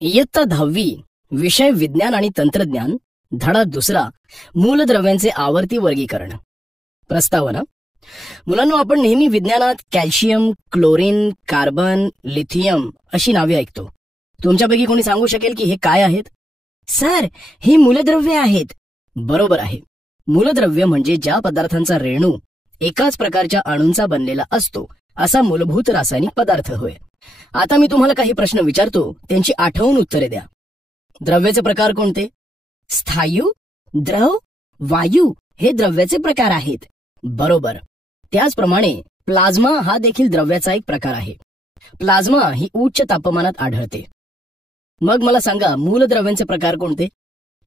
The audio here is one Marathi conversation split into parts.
इयत्ता 10वी विषय विज्ञान आणि तंत्रज्ञान धडा 2 मूलद्रव्यांचे आवर्ती वर्गीकरण. प्रस्तावना. मुलांनो, आपण नेहमी विज्ञानात कॅल्शियम, क्लोरीन, कार्बन, लिथियम अशी नावे ऐकतो. तुमच्यापैकी कोणी सांगू शकेल की हे काय आहेत? सर, ही मूलद्रव्ये आहेत. बरोबर आहे. मूलद्रव्य म्हणजे ज्या पदार्थांचा रेणू एकाच प्रकारच्या अणूंचा बनलेला असतो असा मूलभूत रासायनिक पदार्थ होय. आता मी तुम्हाला काही प्रश्न विचारतो, त्यांची आठवून उत्तरे द्या. द्रव्याचे प्रकार कोणते? स्थायू, द्रव, वायू हे द्रव्याचे प्रकार आहेत. बरोबर. त्याचप्रमाणे प्लाझ्मा हा देखील द्रव्याचा एक प्रकार आहे. प्लाझ्मा ही उच्च तापमानात आढळते. मग मला सांगा, मूलद्रव्यांचे प्रकार कोणते?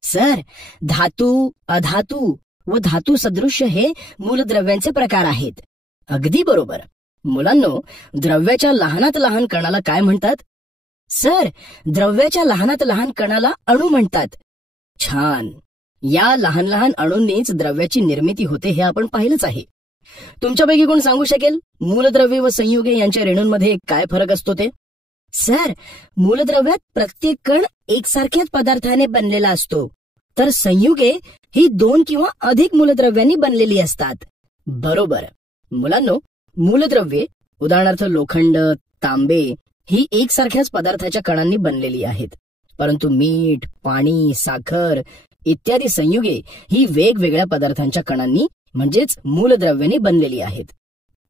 सर, धातू, अधातू व धातू सदृश्य हे मूलद्रव्यांचे प्रकार आहेत. अगदी बरोबर. मुलांनो, द्रव्याच्या लहानात लहान कणाला काय म्हणतात? सर, द्रव्याच्या लहानात लहान कणाला अणू म्हणतात. छान. या लहान लहान अणूंनीच द्रव्याची निर्मिती होते हे आपण पाहिलंच आहे. तुमच्यापैकी कोण सांगू शकेल मूलद्रव्ये व संयुगे यांच्या रेणूंमध्ये काय फरक असतो ते? सर, मूलद्रव्यात प्रत्येक कण एकसारख्याच पदार्थाने बनलेला असतो, तर संयुगे ही 2 किंवा अधिक मूलद्रव्यांनी बनलेली असतात. बरोबर. मुलांनो, मूलद्रव्ये उदाहरणार्थ लोखंड, तांबे ही एकसारख्याच पदार्थाच्या कणांनी बनलेली आहेत. परंतु मीठ, पाणी, साखर इत्यादी संयुगे ही वेगवेगळ्या पदार्थांच्या कणांनी म्हणजेच मूलद्रव्यांनी बनलेली आहेत.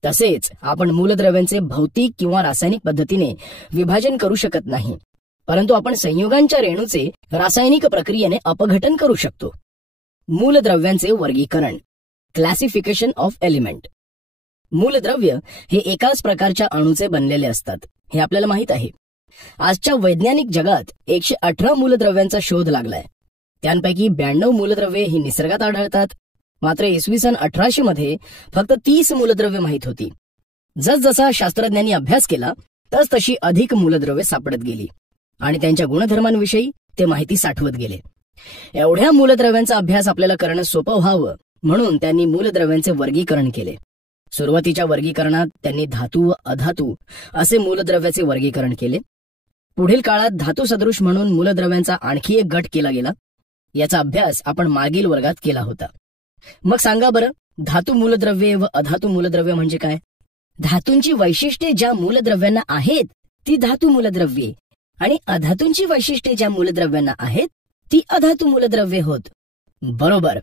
तसेच आपण मूलद्रव्यांचे भौतिक किंवा रासायनिक पद्धतीने विभाजन करू शकत नाही, परंतु आपण संयुगांच्या रेणूचे रासायनिक प्रक्रियेने अपघटन करू शकतो. मूलद्रव्यांचे वर्गीकरण. Classification of element. मूलद्रव्य हे एकाच प्रकारच्या अणूचे बनलेले असतात हे आपल्याला माहित आहे. आजच्या वैज्ञानिक जगात 118 मूलद्रव्यांचा शोध लागलाय. त्यांपैकी 92 मूलद्रव्ये ही निसर्गात आढळतात. मात्र इसवी सन 1800 मध्ये फक्त 30 मूलद्रव्ये माहीत होती. जसजसा शास्त्रज्ञांनी अभ्यास केला तसतशी अधिक मूलद्रव्ये सापडत गेली आणि त्यांच्या गुणधर्मांविषयी ते माहिती साठवत गेले. एवढ्या मूलद्रव्यांचा अभ्यास आपल्याला करणं सोपं व्हावं म्हणून त्यांनी मूलद्रव्यांचे वर्गीकरण केले. सुरुवातीच्या वर्गीकरणात त्यांनी धातू व अधातू असे मूलद्रव्याचे वर्गीकरण केले. पुढील काळात धातू सदृश म्हणून मूलद्रव्यांचा आणखी एक गट केला गेला. याचा अभ्यास आपण मागील वर्गात केला होता. मग सांगा बरं, धातू मूलद्रव्ये व अधातू मूलद्रव्ये म्हणजे काय? धातूंची वैशिष्ट्ये ज्या मूलद्रव्यांना आहेत ती धातू मूलद्रव्ये आणि अधातूंची वैशिष्ट्ये ज्या मूलद्रव्यांना आहेत ती अधातू मूलद्रव्ये होत. बरोबर.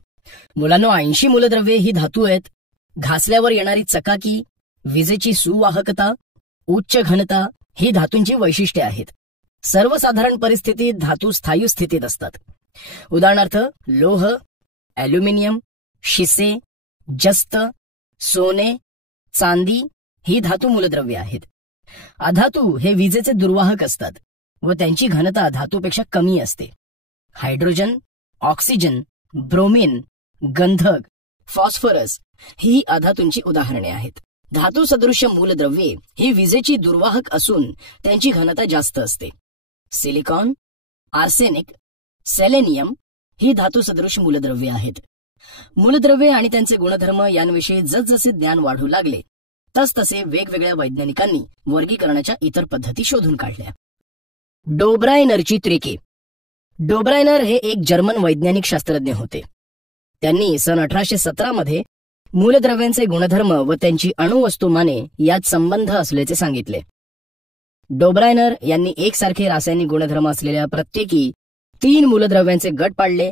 मुलांनो, 80 मूलद्रव्ये ही धातू आहेत. घासल्यावर येणारी चकाकी, विजेची सुवाहकता, उच्च घनता ही धातूंची वैशिष्ट्ये आहेत. सर्वसाधारण परिस्थितीत धातू स्थायू स्थितीत असतात. उदाहरणार्थ लोह, ॲल्युमिनियम, शिसे, जस्त, सोने, चांदी ही धातू मूलद्रव्ये आहेत. अधातू हे विजेचे दुर्वाहक असतात व त्यांची घनता धातूपेक्षा कमी असते. हायड्रोजन, ऑक्सिजन, ब्रोमिन, गंधक, फॉस्फरस ही अधातूंची उदाहरणे आहेत. धातू सदृश्य मूलद्रव्ये ही विजेची दुर्वाहक असून त्यांची घनता जास्त असते. सिलिकॉन, आर्सेनिक, सेलेनियम ही धातू सदृश मूलद्रव्ये आहेत. मूलद्रव्ये आणि त्यांचे गुणधर्म यांविषयी जसजसे ज्ञान वाढू लागले तसतसे वेगवेगळ्या वैज्ञानिकांनी वर्गीकरणाच्या इतर पद्धती शोधून काढल्या. डोब्रायनरची त्रिके. डोब्रायनर हे एक जर्मन वैज्ञानिक शास्त्रज्ञ होते. त्यांनी सन 1817 मध्ये मूलद्रव्यांचे गुणधर्म व त्यांची अणुवस्तुमाने यात संबंध असल्याचे सांगितले. डोब्रायनर यांनी एकसारखे रासायनिक गुणधर्म असलेल्या प्रत्येकी 3 मूलद्रव्यांचे गट पाडले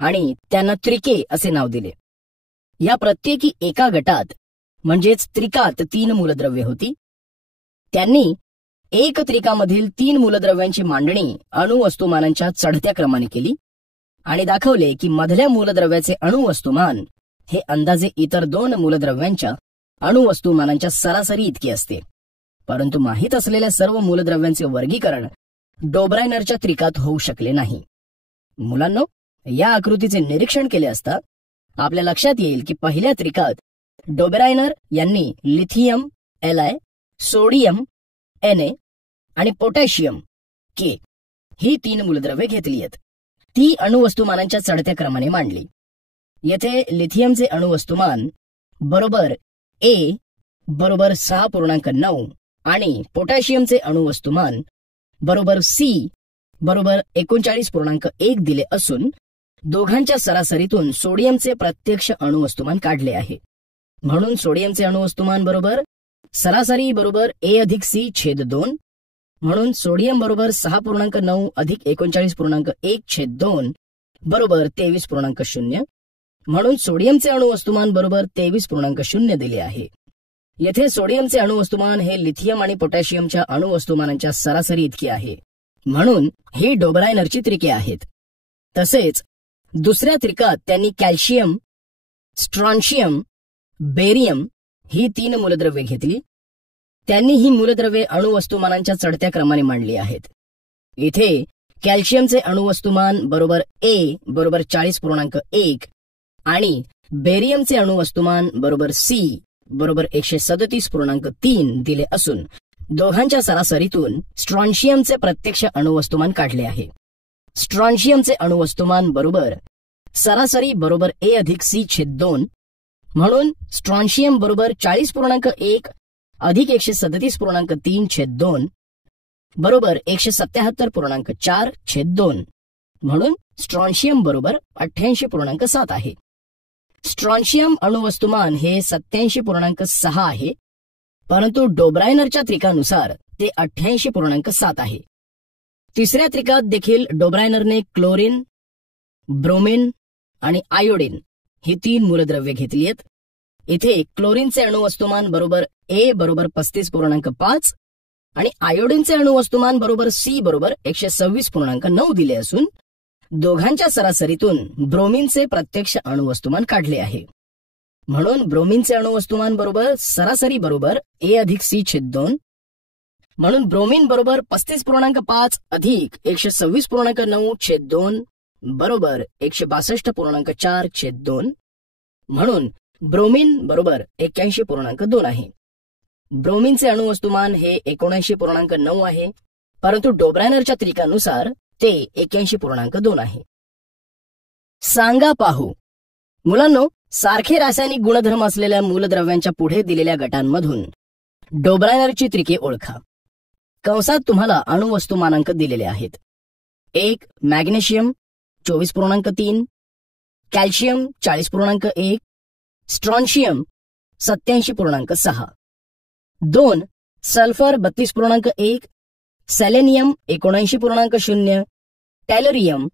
आणि त्यांना त्रिके असे नाव दिले. या प्रत्येकी एका गटात म्हणजेच त्रिकात 3 मूलद्रव्ये होती. त्यांनी एक त्रिकामधील 3 मूलद्रव्यांची मांडणी अणुवस्तुमानांच्या चढत्या क्रमाने केली आणि दाखवले की मधल्या मूलद्रव्याचे अणुवस्तुमान हे अंदाजे इतर 2 मूलद्रव्यांच्या अणुवस्तुमानांच्या सरासरी इतके असते. परंतु माहीत असलेल्या सर्व मूलद्रव्यांचे वर्गीकरण डोब्रायनरच्या त्रिकात होऊ शकले नाही. मुलांनो, या आकृतीचे निरीक्षण केले असता आपल्या लक्षात येईल की पहिल्या त्रिकात डोब्रायनर यांनी लिथियम Li, सोडियम Na आणि पोटॅशियम K ही 3 मूलद्रव्ये घेतली आहेत. ती अणुवस्तुमानांच्या चढत्या क्रमाने मांडली. येथे लिथियमचे अणुवस्तुमान बरोबर A बरोबर 6.9 आणि पोटॅशियमचे अणुवस्तुमान बरोबर C बरोबर 39.1 दिले असून दोघांच्या सरासरीतून सोडियमचे प्रत्यक्ष अणुवस्तुमान काढले आहे. म्हणून सोडियमचे अणुवस्तुमान बरोबर सरासरी बरोबर A+C/2. म्हणून सोडियम बरोबर 6.9 अधिक 39.1/2 बरोबर 23.0. म्हणून सोडियमचे अणुवस्तुमान बरोबर 23.0 दिले आहे. येथे सोडियमचे अणुवस्तुमान हे लिथियम आणि पोटॅशियमच्या अणुवस्तुमानांच्या सरासरी इतके आहे. म्हणून ही डोब्रायनरची त्रिके आहेत. तसेच दुसऱ्या त्रिकात त्यांनी कॅल्शियम, स्ट्रॉन्शियम, बेरियम ही 3 मूलद्रव्ये घेतली. त्यांनी ही मूलद्रव्ये अणुवस्तुमानांच्या चढत्या क्रमाने मांडली आहेत. इथे कॅल्शियमचे अणुवस्तुमान बरोबर A बरोबर 40.1 आणि बेरियमचे अणुवस्तुमान बरोबर C बरोबर 137.3 दिले असून दोघांच्या सरासरीतून स्ट्रॉन्शियमचे प्रत्यक्ष अणुवस्तुमान काढले आहे. स्ट्रॉन्शियमचे अणुवस्तुमान बरोबर सरासरी बरोबर A+C/2. म्हणून स्ट्रॉन्शियम बरोबर 40.1 अधिक 137.3/2 बरोबर 177.4/2. म्हणून स्ट्रॉन्शियम बरोबर 88.7 आहे. स्ट्रॉन्शियम अणुवस्तुमान हे 87.6 आहे, परंतु डोब्रायनरच्या त्रिकानुसार ते 88.7 आहे. तिसऱ्या त्रिकात देखील डोब्रायनरने क्लोरीन, ब्रोमिन आणि आयोडीन ही 3 मूलद्रव्ये घेतली आहेत. इथे क्लोरीनचे अणुवस्तुमान बरोबर A बरोबर 35.5 आणि आयोडीनचे अणुवस्तुमान बरोबर C बरोबर 126.9 दिले असून दोघांच्या सरासरीतून ब्रोमिनचे प्रत्यक्ष अणुवस्तुमान काढले आहे. म्हणून ब्रोमिनचे अणुवस्तुमान बरोबर सरासरी बरोबर A+C/2. म्हणून ब्रोमिन बरोबर 35.5 अधिक 126.9/2 बरोबर 162.4/2. म्हणून ब्रोमिन बरोबर 81.2 आहे. ब्रोमिनचे अणुवस्तुमान हे 79.9 आहे, परंतु डोब्रायनरच्या त्रिकानुसार ते 81.2 आहे. सांगा पाहू. मुलांनो, सारखे रासायनिक गुणधर्म असलेल्या मूलद्रव्यांच्या पुढे दिलेल्या गटांमधून डोब्रायनरची त्रिके ओळखा. कंसात तुम्हाला अणुवस्तुमानांक दिलेले आहेत. 1 magnesium 24.3, calcium 40.1, strontium 87.6, 2 sulphur 32.1, selenium 79.0, टॅलरियम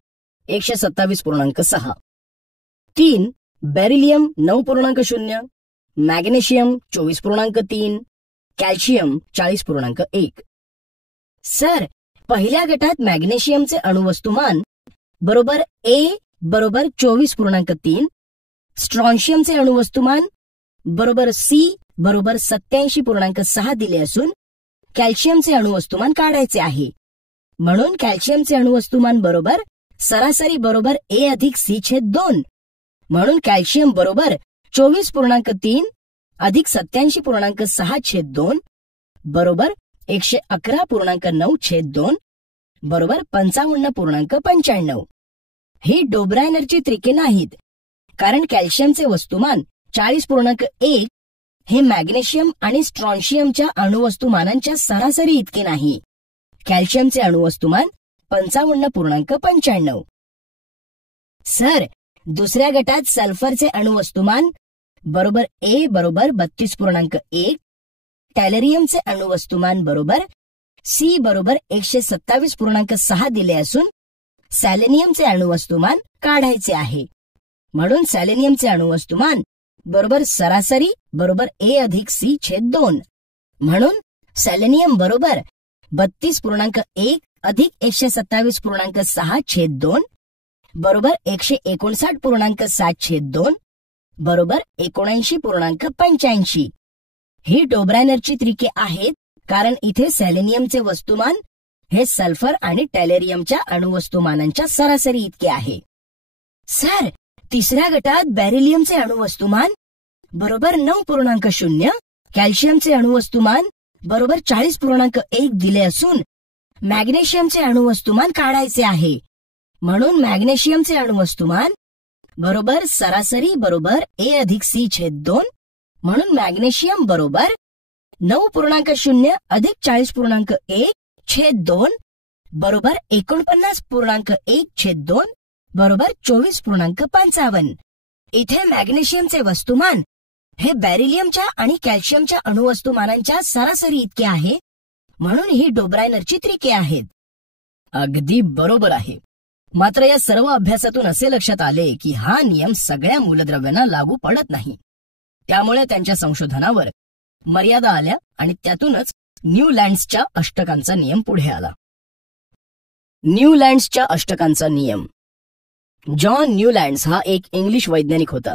127.6, 3 beryllium 9.0, magnesium 24.3, calcium 40.1. Sir, पहिल्या गटात मॅग्नेशियमचे अणुवस्तुमान बरोबर A बरोबर 24.3, स्ट्रॉन्शियमचे अणुवस्तुमान बरोबर C बरोबर 87.6 दिले असून कॅल्शियमचे अणुवस्तुमान काढायचे आहे. म्हणून कॅल्शियमचे अणुवस्तुमान बरोबर सरासरी बरोबर A+C/2. म्हणून कॅल्शियम बरोबर 24.3 अधिक 87.6/2 बरोबर 111.9/2 बरोबर 55.95. ही डोब्रायनरची त्रिके नाहीत, कारण कॅल्शियमचे वस्तुमान 40.1 हे मॅग्नेशियम आणि स्ट्रॉन्शियमच्या अणुवस्तुमानांच्या सरासरी इतके नाही. कॅल्शियमचे अणुवस्तुमान 55.95. सर, दुसऱ्या गटात सल्फरचे अणुवस्तुमान बरोबर A बरोबर 32.1, टॅलरियमचे अणुवस्तुमान बरोबर C बरोबर 127.6 दिले असून सेलेनियमचे अणुवस्तुमान काढायचे आहे. म्हणून सेलेनियमचे अणुवस्तुमान बरोबर सरासरी बरोबर A+C/2. म्हणून सेलेनियम बरोबर 32.1 अधिक 127.6/2 बरोबर 159.7/2 बरोबर 79.85. ही डोब्रायनरची त्रिके आहेत, कारण इथे सेलेनियमचे वस्तुमान हे सल्फर आणि टॅलेरियमच्या अणुवस्तुमानांच्या सरासरी इतके आहे. सर, तिसऱ्या गटात बेरिलियमचे अणुवस्तुमान बरोबर 9.0, कॅल्शियमचे अणुवस्तुमान बरोबर 40.1 दिले असून मॅग्नेशियमचे अणुवस्तुमान काढायचे आहे. म्हणून मॅग्नेशियमचे अणुवस्तुमान बरोबर सरासरी बरोबर A+C/2. म्हणून मॅग्नेशियम बरोबर 9.0 अधिक 40.1/2 बरोबर 49.1/2 बरोबर 24.55. इथे मॅग्नेशियमचे वस्तुमान हे बॅरिलियमच्या आणि कॅल्शियमच्या अणुवस्तुमानांच्या सरासरी इतके आहे, म्हणून ही डोब्रायनरची त्रिके आहेत. अगदी बरोबर आहे. मात्र या सर्व अभ्यासातून असे लक्षात आले की हा नियम सगळ्या मूलद्रव्यांना लागू पडत नाही. त्यामुळे त्यांच्या संशोधनावर मर्यादा आल्या आणि त्यातूनच न्यूलँड्सच्या अष्टकांचा नियम पुढे आला. न्यूलँड्सच्या अष्टकांचा नियम. जॉन न्यूलँड्स हा एक इंग्लिश वैज्ञानिक होता.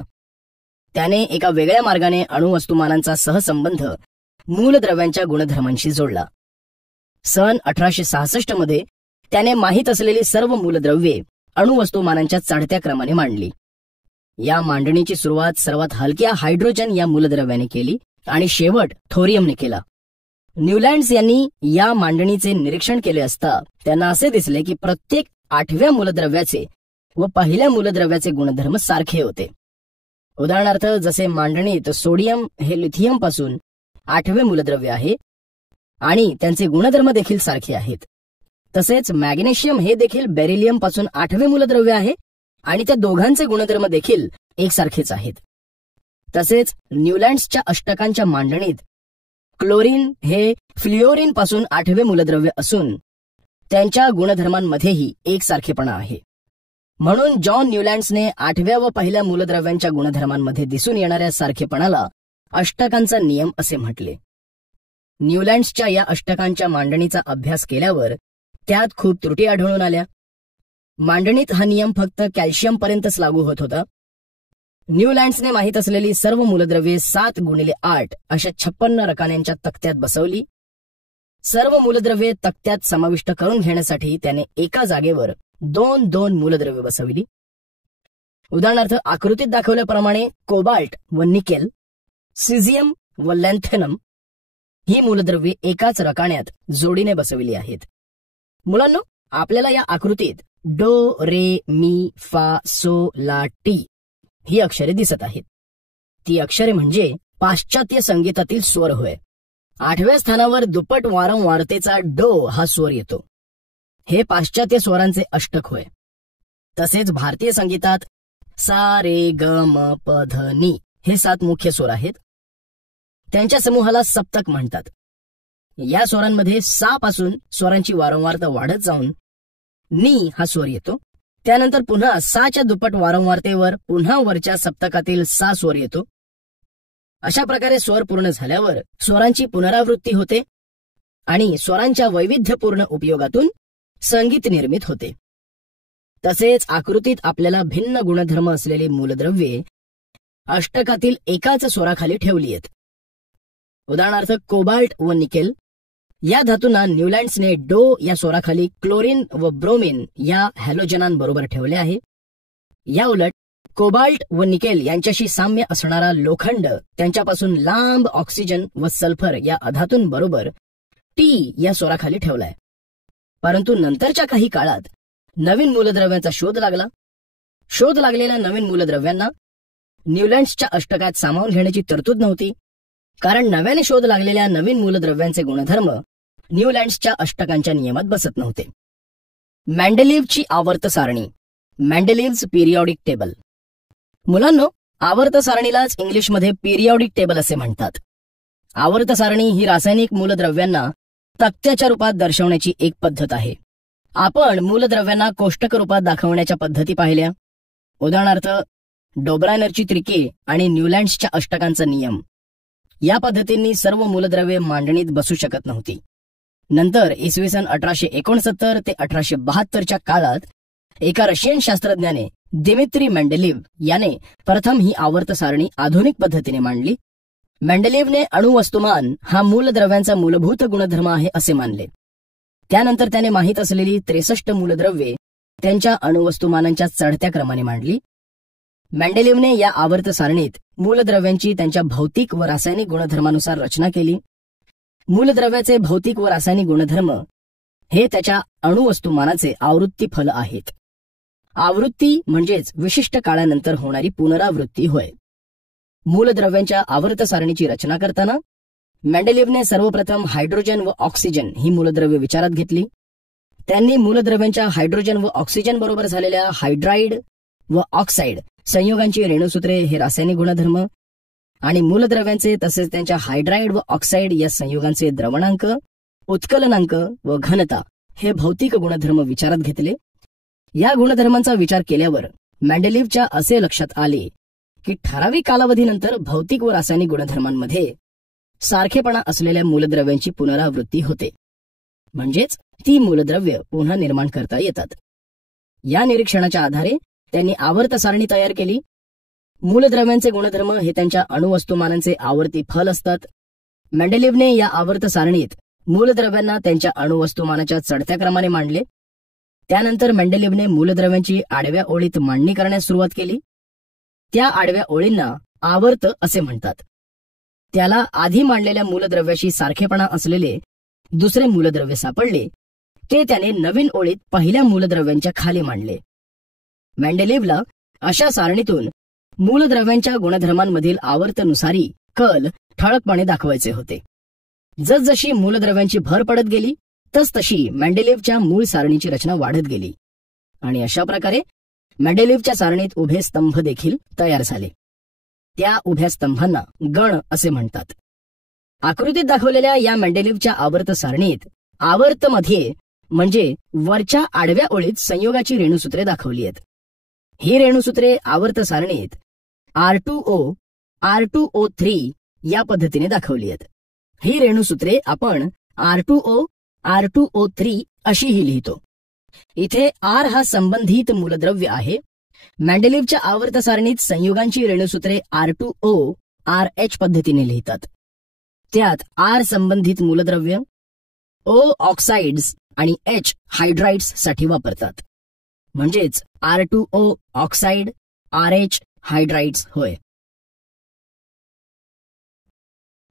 त्याने एका वेगळ्या मार्गाने अणुवस्तुमानांचा सहसंबंध मूलद्रव्यांच्या गुणधर्मांशी जोडला. सन 1866 मध्ये त्याने माहीत असलेली सर्व मूलद्रव्ये अणुवस्तुमानांच्या चढत्या क्रमाने मांडली. या मांडणीची सुरुवात सर्वात हलक्या हायड्रोजन या मूलद्रव्याने केली आणि शेवट थोरियमने केला. न्यूलँड्स यांनी या मांडणीचे निरीक्षण केले असता त्यांना असे दिसले की प्रत्येक 8व्या मूलद्रव्याचे व पहिल्या मूलद्रव्याचे गुणधर्म सारखे होते. उदाहरणार्थ, जसे मांडणीत सोडियम हे लिथियम पासून 8वे मूलद्रव्य आहे आणि त्यांचे गुणधर्म देखील सारखे आहेत, तसेच मॅग्नेशियम हे देखील बेरिलियम पासून 8वे मूलद्रव्य आहे आणि त्या दोघांचे गुणधर्म देखील एकसारखेच आहेत. तसेच न्यूलँड्सच्या अष्टकांच्या मांडणीत क्लोरीन हे फ्ल्युओरिन पासून 8वे मूलद्रव्य असून त्यांच्या गुणधर्मांमध्येही एकसारखेपणा आहे. म्हणून जॉन न्यूलँड्सने 8व्या व पहिल्या मूलद्रव्यांच्या गुणधर्मांमध्ये दिसून येणाऱ्या सारखेपणाला अष्टकांचा नियम असे म्हटले. न्यूलँड्सच्या या अष्टकांच्या मांडणीचा अभ्यास केल्यावर त्यात खूप त्रुटी आढळून आल्या. मांडणीत हा नियम फक्त कॅल्शियम पर्यंतच लागू होत होता. न्यूलँड्सने माहीत असलेली सर्व मूलद्रव्ये 7x8 अशा 56 रकान्यांच्या तक्त्यात बसवली. सर्व मूलद्रव्ये तक्त्यात समाविष्ट करून घेण्यासाठी त्याने एका जागेवर 2 मूलद्रव्ये बसविली. उदाहरणार्थ, आकृतीत दाखवल्याप्रमाणे कोबाल्ट व निकेल, सिझियम व लॅन्थेनम ही मूलद्रव्ये एकाच रकान्यात जोडीने बसविली आहेत. मुलांनो, आपल्याला या आकृतीत डो, रे, मी, फा, सो, ला, टी ही अक्षरे दिसत आहेत. ती अक्षरे म्हणजे पाश्चात्य संगीतातील स्वर होय. 8व्या स्थानावर दुप्पट वारंवारतेचा डो हा स्वर येतो. हे पाश्चात्य स्वरांचे अष्टक होय. तसेच भारतीय संगीतात सा, रे, ग, म, प, ध, नी हे 7 मुख्य स्वर आहेत. त्यांच्या समूहाला सप्तक म्हणतात. या स्वरांमध्ये सा पासून स्वरांची वारंवारता वाढत जाऊन नी हा स्वर येतो. त्यानंतर पुन्हा साच्या दुप्पट वारंवारतेवर पुन्हा वरच्या सप्तकातील सा स्वर येतो. अशा प्रकारे स्वर पूर्ण झाल्यावर स्वरांची पुनरावृत्ती होते आणि स्वरांच्या वैविध्यपूर्ण उपयोगातून संगीत निर्मित होते. तसेच आकृतीत आपल्याला भिन्न गुणधर्म असलेली मूलद्रव्ये अष्टकातील एकाच स्वराखाली ठेवली आहेत. उदाहरणार्थ, कोबाल्ट व निकेल या धातूंना न्यूलँड्सने डो या स्वराखाली क्लोरीन व ब्रोमिन या हॅलोजनांबरोबर ठेवले आहे. या उलट कोबाल्ट व निकेल यांच्याशी साम्य असणारा लोखंड त्यांच्यापासून लांब ऑक्सिजन व सल्फर या अधातूंबरोबर टी या स्वराखाली ठेवलाय. परंतु नंतरच्या काही काळात नवीन मूलद्रव्यांचा शोध लागला. शोध लागलेल्या नवीन मूलद्रव्यांना न्यूलँड्सच्या अष्टकात सामावून घेण्याची तरतूद नव्हती, कारण नव्याने शोध लागलेल्या नवीन मूलद्रव्यांचे गुणधर्म न्यूलँड्सच्या अष्टकांच्या नियमात बसत नव्हते. मेंडेलीव्हची आवर्त सारणी, मेंडेलीव्हज पिरियॉडिक टेबल. मुलांनो, आवर्त सारणीलाच इंग्लिशमध्ये पिरियॉडिक टेबल असे म्हणतात. आवर्त सारणी ही रासायनिक मूलद्रव्यांना तक्त्याच्या रूपात दर्शवण्याची एक पद्धत आहे. आपण मूलद्रव्यांना कोष्टक रूपात दाखवण्याच्या पद्धती पाहिल्या. उदाहरणार्थ, डोब्रायनरची त्रिके आणि न्यूलँड्सच्या अष्टकांचा नियम. या पद्धतींनी सर्व मूलद्रव्ये मांडणीत बसू शकत नव्हती. नंतर इसवी सन 1869 ते 1872च्या काळात एका रशियन शास्त्रज्ञाने दिमित्री मेंडेलीव्ह याने प्रथम ही आवर्त सारणी आधुनिक पद्धतीने मांडली. मेंडेलीव्हने अणुवस्तुमान हा मूलद्रव्यांचा मूलभूत गुणधर्म आहे असे मानले. त्यानंतर त्याने माहीत असलेली 63 मूलद्रव्ये त्यांच्या अणुवस्तुमानांच्या चढत्या क्रमाने मांडली. मेंडेलीव्हने या आवर्त सारणीत मूलद्रव्यांची त्यांच्या भौतिक व रासायनिक गुणधर्मानुसार रचना केली. मूलद्रव्याचे भौतिक व रासायनिक गुणधर्म हे त्याच्या अणुवस्तुमानाचे आवृत्ती फल आहेत. आवृत्ती म्हणजेच विशिष्ट काळानंतर होणारी पुनरावृत्ती होय. मूलद्रव्यांच्या आवर्त सारणीची रचना करताना मेंडेलीव्हने सर्वप्रथम हायड्रोजन व ऑक्सिजन ही मूलद्रव्ये विचारात घेतली. त्यांनी मूलद्रव्यांच्या हायड्रोजन व ऑक्सिजन बरोबर झालेल्या हायड्राइड व ऑक्साईड संयोगांची रेणुसूत्रे हे रासायनिक गुणधर्म आणि मूलद्रव्यांचे तसेच त्यांच्या हायड्राइड व ऑक्साईड या संयोगांचे द्रवणांक, उत्कलनांक व घनता हे भौतिक गुणधर्म विचारात घेतले. या गुणधर्मांचा विचार केल्यावर मेंडेलिव्हच्या असे लक्षात आले की ठराविक कालावधीनंतर भौतिक व रासायनिक गुणधर्मांमध्ये सारखेपणा असलेल्या मूलद्रव्यांची पुनरावृत्ती होते, म्हणजेच ती मूलद्रव्य पुन्हा निर्माण करता येतात. या निरीक्षणाच्या आधारे त्यांनी आवर्त सारणी तयार केली. मूलद्रव्यांचे गुणधर्म हे त्यांच्या अणुवस्तुमानांचे आवर्ती फल असतात. मेंडेलिव्हने या आवर्त सारणीत मूलद्रव्यांना त्यांच्या अणुवस्तुमानाच्या चढत्या क्रमाने मांडले. त्यानंतर मेंडेलिव्हने मूलद्रव्यांची आडव्या ओळीत मांडणी करण्यास सुरुवात केली. त्या आडव्या ओळींना आवर्त असे म्हणतात. त्याला आधी मांडलेल्या मूलद्रव्याशी सारखेपणा असलेले दुसरे मूलद्रव्य सापडले, ते त्याने नवीन ओळीत पहिल्या मूलद्रव्यांच्या खाली मांडले. मेंडेलिव्हला अशा सारणीतून मूलद्रव्यांच्या गुणधर्मांमधील आवर्तनुसारी कल ठळकपणे दाखवायचे होते. जसजशी मूलद्रव्यांची भर पडत गेली तसतशी मेंडेलिव्हच्या मूळ सारणीची रचना वाढत गेली आणि अशा प्रकारे मेंडेलिव्हच्या सारणीत उभे स्तंभ देखील तयार झाले. त्या उभ्या स्तंभांना गण असे म्हणतात. आकृतीत दाखवलेल्या या मेंडेलिव्हच्या आवर्त सारणीत आवर्तमध्ये म्हणजे वरच्या आडव्या ओळीत संयोगाची रेणुसूत्रे दाखवली आहेत. ही रेणुसूत्रे आवर्त सारणीत R2O, R2O3 या पद्धतीने दाखवली आहेत. ही रेणुसूत्रे आपण R2O, R2O3 अशीही लिहितो. इथे R हा संबंधित मूलद्रव्य आहे. मेंडेलिव्हच्या आवर्त सारणीत संयुगांची रेणुसूत्रे R2O, RH पद्धतीने लिहितात. त्यात R संबंधित मूलद्रव्य, O ऑक्साइड्स आणि H हायड्राइड्स साठी वापरतात. म्हणजेच R2O ऑक्साइड, RH हायड्राइड्स होय.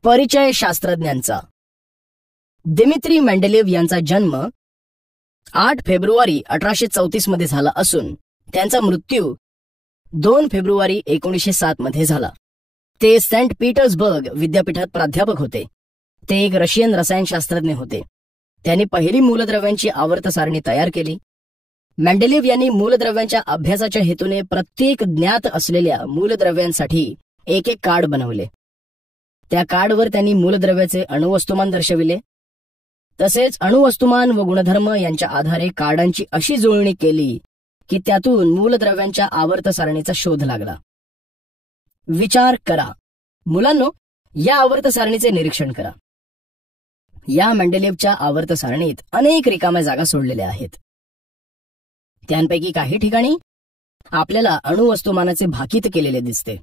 परिचय शास्त्रज्ञांचा. दिमित्री मेंडेलिव्ह यांचा जन्म 8 फेब्रुवारी 1834 मध्ये झाला असून त्यांचा मृत्यू 2 फेब्रुवारी 1907 मध्ये झाला. ते सेंट पीटर्सबर्ग विद्यापीठात प्राध्यापक होते. ते एक रशियन रसायनशास्त्रज्ञ होते. त्यांनी पहिली मूलद्रव्यांची आवर्त सारणी तयार केली. मेंडेलिव्ह यांनी मूलद्रव्यांच्या अभ्यासाच्या हेतूने प्रत्येक ज्ञात असलेल्या मूलद्रव्यांसाठी एक एक कार्ड बनवले. त्या कार्डवर त्यांनी मूलद्रव्याचे अणुवस्तुमान दर्शविले. तसेच अणुवस्तुमान व गुणधर्म यांच्या आधारे कार्डांची अशी जुळणी केली की त्यातून मूलद्रव्यांच्या आवर्त सारणीचा शोध लागला. विचार करा मुलांनो, या आवर्त सारणीचे निरीक्षण करा. या मेंडेलिव्हच्या आवर्त सारणीत अनेक रिकाम्या जागा सोडलेल्या आहेत. त्यांपैकी काही ठिकाणी आपल्याला अणुवस्तुमानाचे भाकीत केलेले दिसते.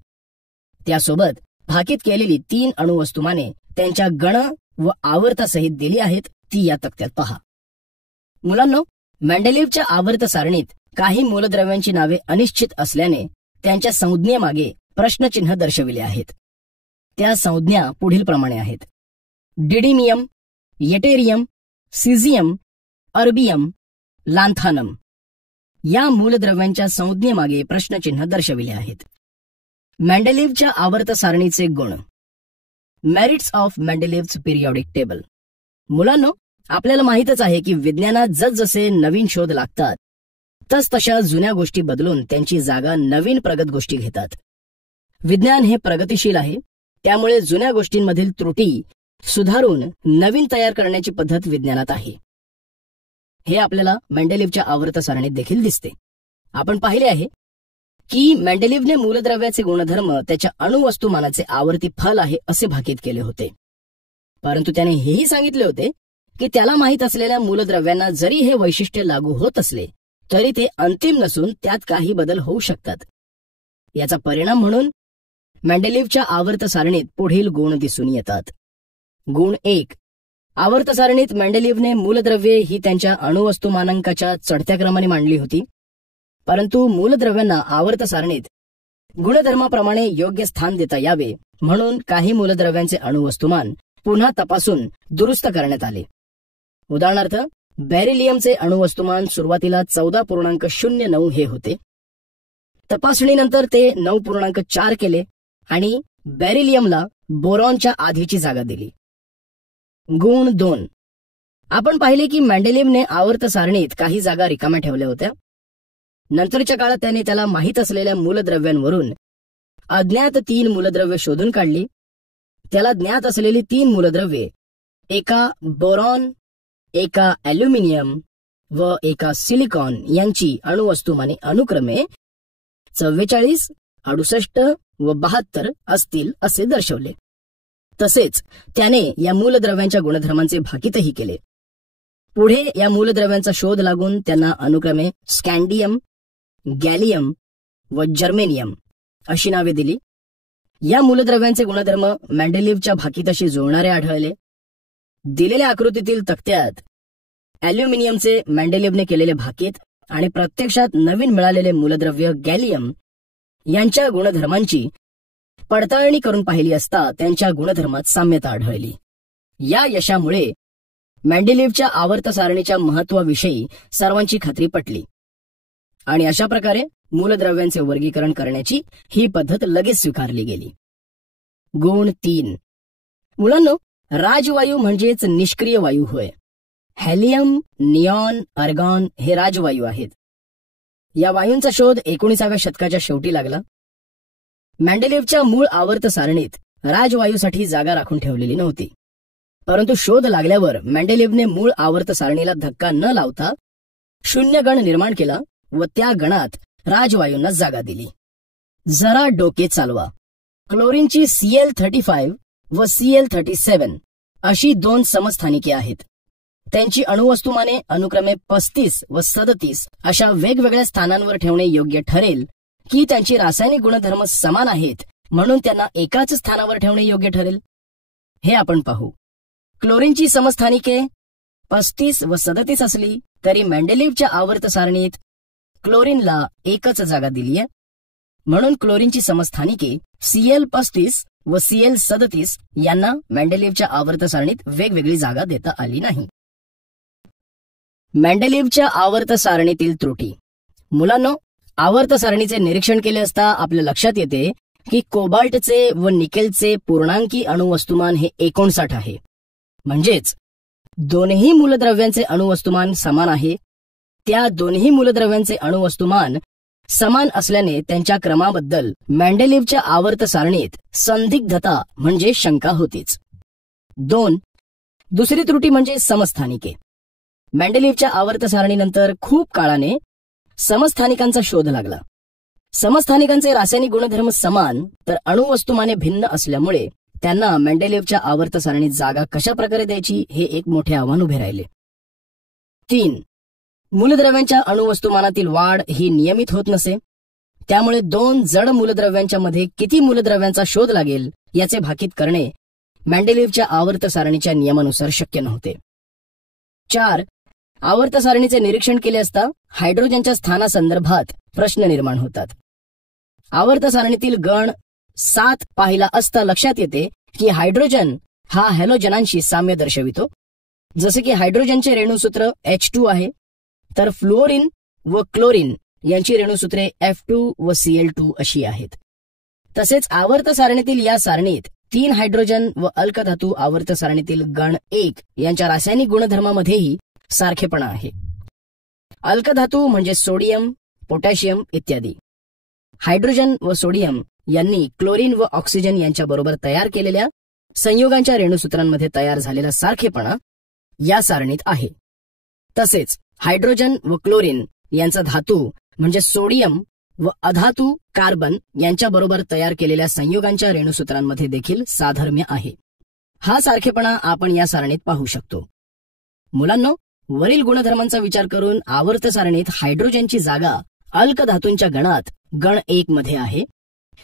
त्यासोबत भाकीत केलेली 3 अणुवस्तुमाने त्यांच्या गण व आवर्तासहित दिली आहेत. ती या तक्त्यात पहा. मुलांनो, मेंडेलिव्हच्या आवर्त सारणीत काही मूलद्रव्यांची नावे अनिश्चित असल्याने त्यांच्या संज्ञेमागे प्रश्नचिन्ह दर्शविले आहेत. त्या संज्ञा पुढील प्रमाणे आहेत: डिडिमियम, येटेरियम, सिझियम, अर्बियम, लांथानम. या मूलद्रव्यांच्या संज्ञेमागे प्रश्नचिन्ह दर्शविले आहेत. मेंडेलिव्हच्या आवर्त सारणीचे गुण. Merits of Mendeleev's periodic table. मुलांनो, आपल्याला माहितच आहे की विज्ञानात जसजसे नवीन शोध लागतात तसतशा जुन्या गोष्टी बदलून त्यांची जागा नवीन प्रगत गोष्टी घेतात. विज्ञान हे प्रगतिशील आहे, त्यामुळे जुन्या गोष्टींमधील त्रुटी सुधारून नवीन तयार करण्याची पद्धत विज्ञानात आहे. हे आपल्याला मेंडेलिव्हच्या आवर्त सारणीत देखील दिसते. आपण पाहिले आहे की मेंडेलिव्हने मूलद्रव्याचे गुणधर्म त्याच्या अणुवस्तुमानाचे आवर्ती फल आहे असे भाकीत केले होते. परंतु त्याने हेही सांगितले होते की त्याला माहीत असलेल्या मूलद्रव्यांना जरी हे वैशिष्ट्य लागू होत असले तरी ते अंतिम नसून त्यात काही बदल होऊ शकतात. याचा परिणाम म्हणून मेंडेलिव्हच्या आवर्त सारणीत पुढील गुण दिसून येतात. गुण 1. आवर्त सारणीत मेंडेलिव्हने मूलद्रव्ये ही त्यांच्या अणुवस्तुमानांकाच्या चढत्या क्रमाने मांडली होती. परंतु मूलद्रव्यांना आवर्त सारणीत गुणधर्माप्रमाणे योग्य स्थान देता यावे म्हणून काही मूलद्रव्यांचे अणुवस्तुमान पुन्हा तपासून दुरुस्त करण्यात आले. उदाहरणार्थ, बेरिलियमचे अणुवस्तुमान सुरुवातीला 14.09 हे होते. तपासणीनंतर ते 9.4 केले आणि बेरिलियमला बोरॉनच्या आधीची जागा दिली. गुण 2. आपण पाहिले की मेंडेलिव्हने आवर्त सारणीत काही जागा रिकाम्या ठेवल्या होत्या. नंतरच्या काळात त्याने त्याला माहीत असलेल्या मूलद्रव्यांवरून अज्ञात 3 मूलद्रव्ये शोधून काढली. त्याला ज्ञात असलेली 3 मूलद्रव्ये एका बोरॉन, एका ॲल्युमिनियम व एका सिलिकॉन यांची अणुवस्तुमाने अनुक्रमे 44, 68 व 72 असतील असे दर्शवले. तसेच त्याने या मूलद्रव्यांच्या गुणधर्मांचे भाकीतही केले. पुढे या मूलद्रव्यांचा शोध लागून त्यांना अनुक्रमे स्कँडियम, गॅलियम व जर्मेनियम अशी नावे दिली. या मूलद्रव्यांचे गुणधर्म मेंडेलिव्हच्या भाकीताशी जुळणारे आढळले. दिलेल्या आकृतीतील तक्त्यात ॲल्युमिनियमचे मेंडेलिव्हने केलेले भाकीत आणि प्रत्यक्षात नवीन मिळालेले मूलद्रव्य गॅलियम यांच्या गुणधर्मांची पडताळणी करून पाहिली असता त्यांच्या गुणधर्मात साम्यता आढळली. या यशामुळे मेंडेलिव्हच्या आवर्त सारणीच्या महत्वाविषयी सर्वांची खात्री पटली आणि अशा प्रकारे मूलद्रव्यांचे वर्गीकरण करण्याची ही पद्धत लगेच स्वीकारली गेली. गुण 3. मुलांनो, राजवायू म्हणजेच निष्क्रिय वायू होय. हेलियम, निऑन, आर्गॉन हे राजवायू आहेत. या वायूंचा शोध 19व्या शतकाच्या शेवटी लागला. मेंडेलिव्हच्या मूळ आवर्त सारणीत राजवायूसाठी जागा राखून ठेवलेली नव्हती. परंतु शोध लागल्यावर मेंडेलिव्हने मूळ आवर्त सारणीला धक्का न लावता शून्य गण निर्माण केला व त्या गणात राजवायूंना जागा दिली. जरा डोके चालवा. क्लोरीनची Cl35 व Cl37 अशी 2 समस्थानिके आहेत. त्यांची अणुवस्तुमाने अनुक्रमे 35 व 37 अशा वेगवेगळ्या स्थानांवर ठेवणे योग्य ठरेल की त्यांची रासायनिक गुणधर्म समान आहेत म्हणून त्यांना एकाच स्थानावर ठेवणे योग्य ठरेल? हे आपण पाहू. क्लोरीनची समस्थानिके 35 व 37 असली तरी मेंडेलिव्हच्या आवर्त सारणीत क्लोरीनला एकच जागा दिलीय. म्हणून क्लोरीनची समस्थानिके Cl35 व Cl37 यांना मेंडेलिव्हच्या आवर्त सारणीत वेगवेगळी जागा देता आली नाही. मेंडेलिव्हच्या आवर्त सारणीतील त्रुटी. मुलांनो, आवर्त सारणीचे निरीक्षण केले असता आपल्या लक्षात येते की कोबाल्टचे व निकेलचे पूर्णांकी अणुवस्तुमान हे 59 आहे. म्हणजेच दोन्ही मूलद्रव्यांचे अणुवस्तुमान समान आहे. त्या दोन्ही मूलद्रव्यांचे अणुवस्तुमान समान असल्याने त्यांच्या क्रमाबद्दल मेंडेलिव्हच्या आवर्त सारणीत संदिग्धता म्हणजे शंका होतीच. 2. दुसरी त्रुटी म्हणजे समस्थानिके. मेंडेलिव्हच्या आवर्त सारणीनंतर खूप काळाने समस्थानिकांचा शोध लागला. समस्थानिकांचे रासायनिक गुणधर्म समान तर अणुवस्तुमाने भिन्न असल्यामुळे त्यांना मेंडेलिव्हच्या आवर्त सारणीत जागा कशा प्रकारे द्यायची हे एक मोठे आव्हान उभे राहिले. 3. मूलद्रव्यांच्या अणुवस्तुमानातील वाढ ही नियमित होत नसे. त्यामुळे 2 जड मूलद्रव्यांच्या मध्ये किती मूलद्रव्यांचा शोध लागेल याचे भाकीत करणे मेंडेलिव्हच्या आवर्त सारणीच्या नियमानुसार शक्य नव्हते. 4. आवर्त सारणीचे निरीक्षण केले असता हायड्रोजनच्या स्थानासंदर्भात प्रश्न निर्माण होतात. आवर्त सारणीतील गण 7 पाहिला असता लक्षात येते की हायड्रोजन हा हॅलोजनांशी साम्य दर्शवितो. जसे की हायड्रोजनचे रेणुसूत्र H2 आहे तर फ्लोरीन व क्लोरीन यांची रेणुसूत्रे F2 व Cl2 अशी आहेत. तसेच आवर्त सारणीतील या सारणीत 3 हायड्रोजन व अल्कधातू आवर्त सारणीतील गण 1 यांच्या रासायनिक गुणधर्मामध्येही सारखेपणा आहे. अल्कधातू म्हणजे सोडियम, पोटॅशियम इत्यादी. हायड्रोजन व सोडियम यांनी क्लोरीन व ऑक्सिजन यांच्याबरोबर तयार केलेल्या संयुगांच्या रेणुसूत्रांमध्ये तयार झालेला सारखेपणा या सारणीत आहे. तसेच हायड्रोजन व क्लोरीन यांचा धातू म्हणजे सोडियम व अधातू कार्बन यांच्याबरोबर तयार केलेल्या संयुगांच्या रेणुसूत्रांमध्ये देखील साधर्म्य आहे. हा सारखेपणा आपण या सारणीत पाहू शकतो. मुलांनो, वरील गुणधर्मांचा विचार करून आवर्त सारणीत हायड्रोजनची जागा अल्कधातूंच्या गणात गण 1 मध्ये आहे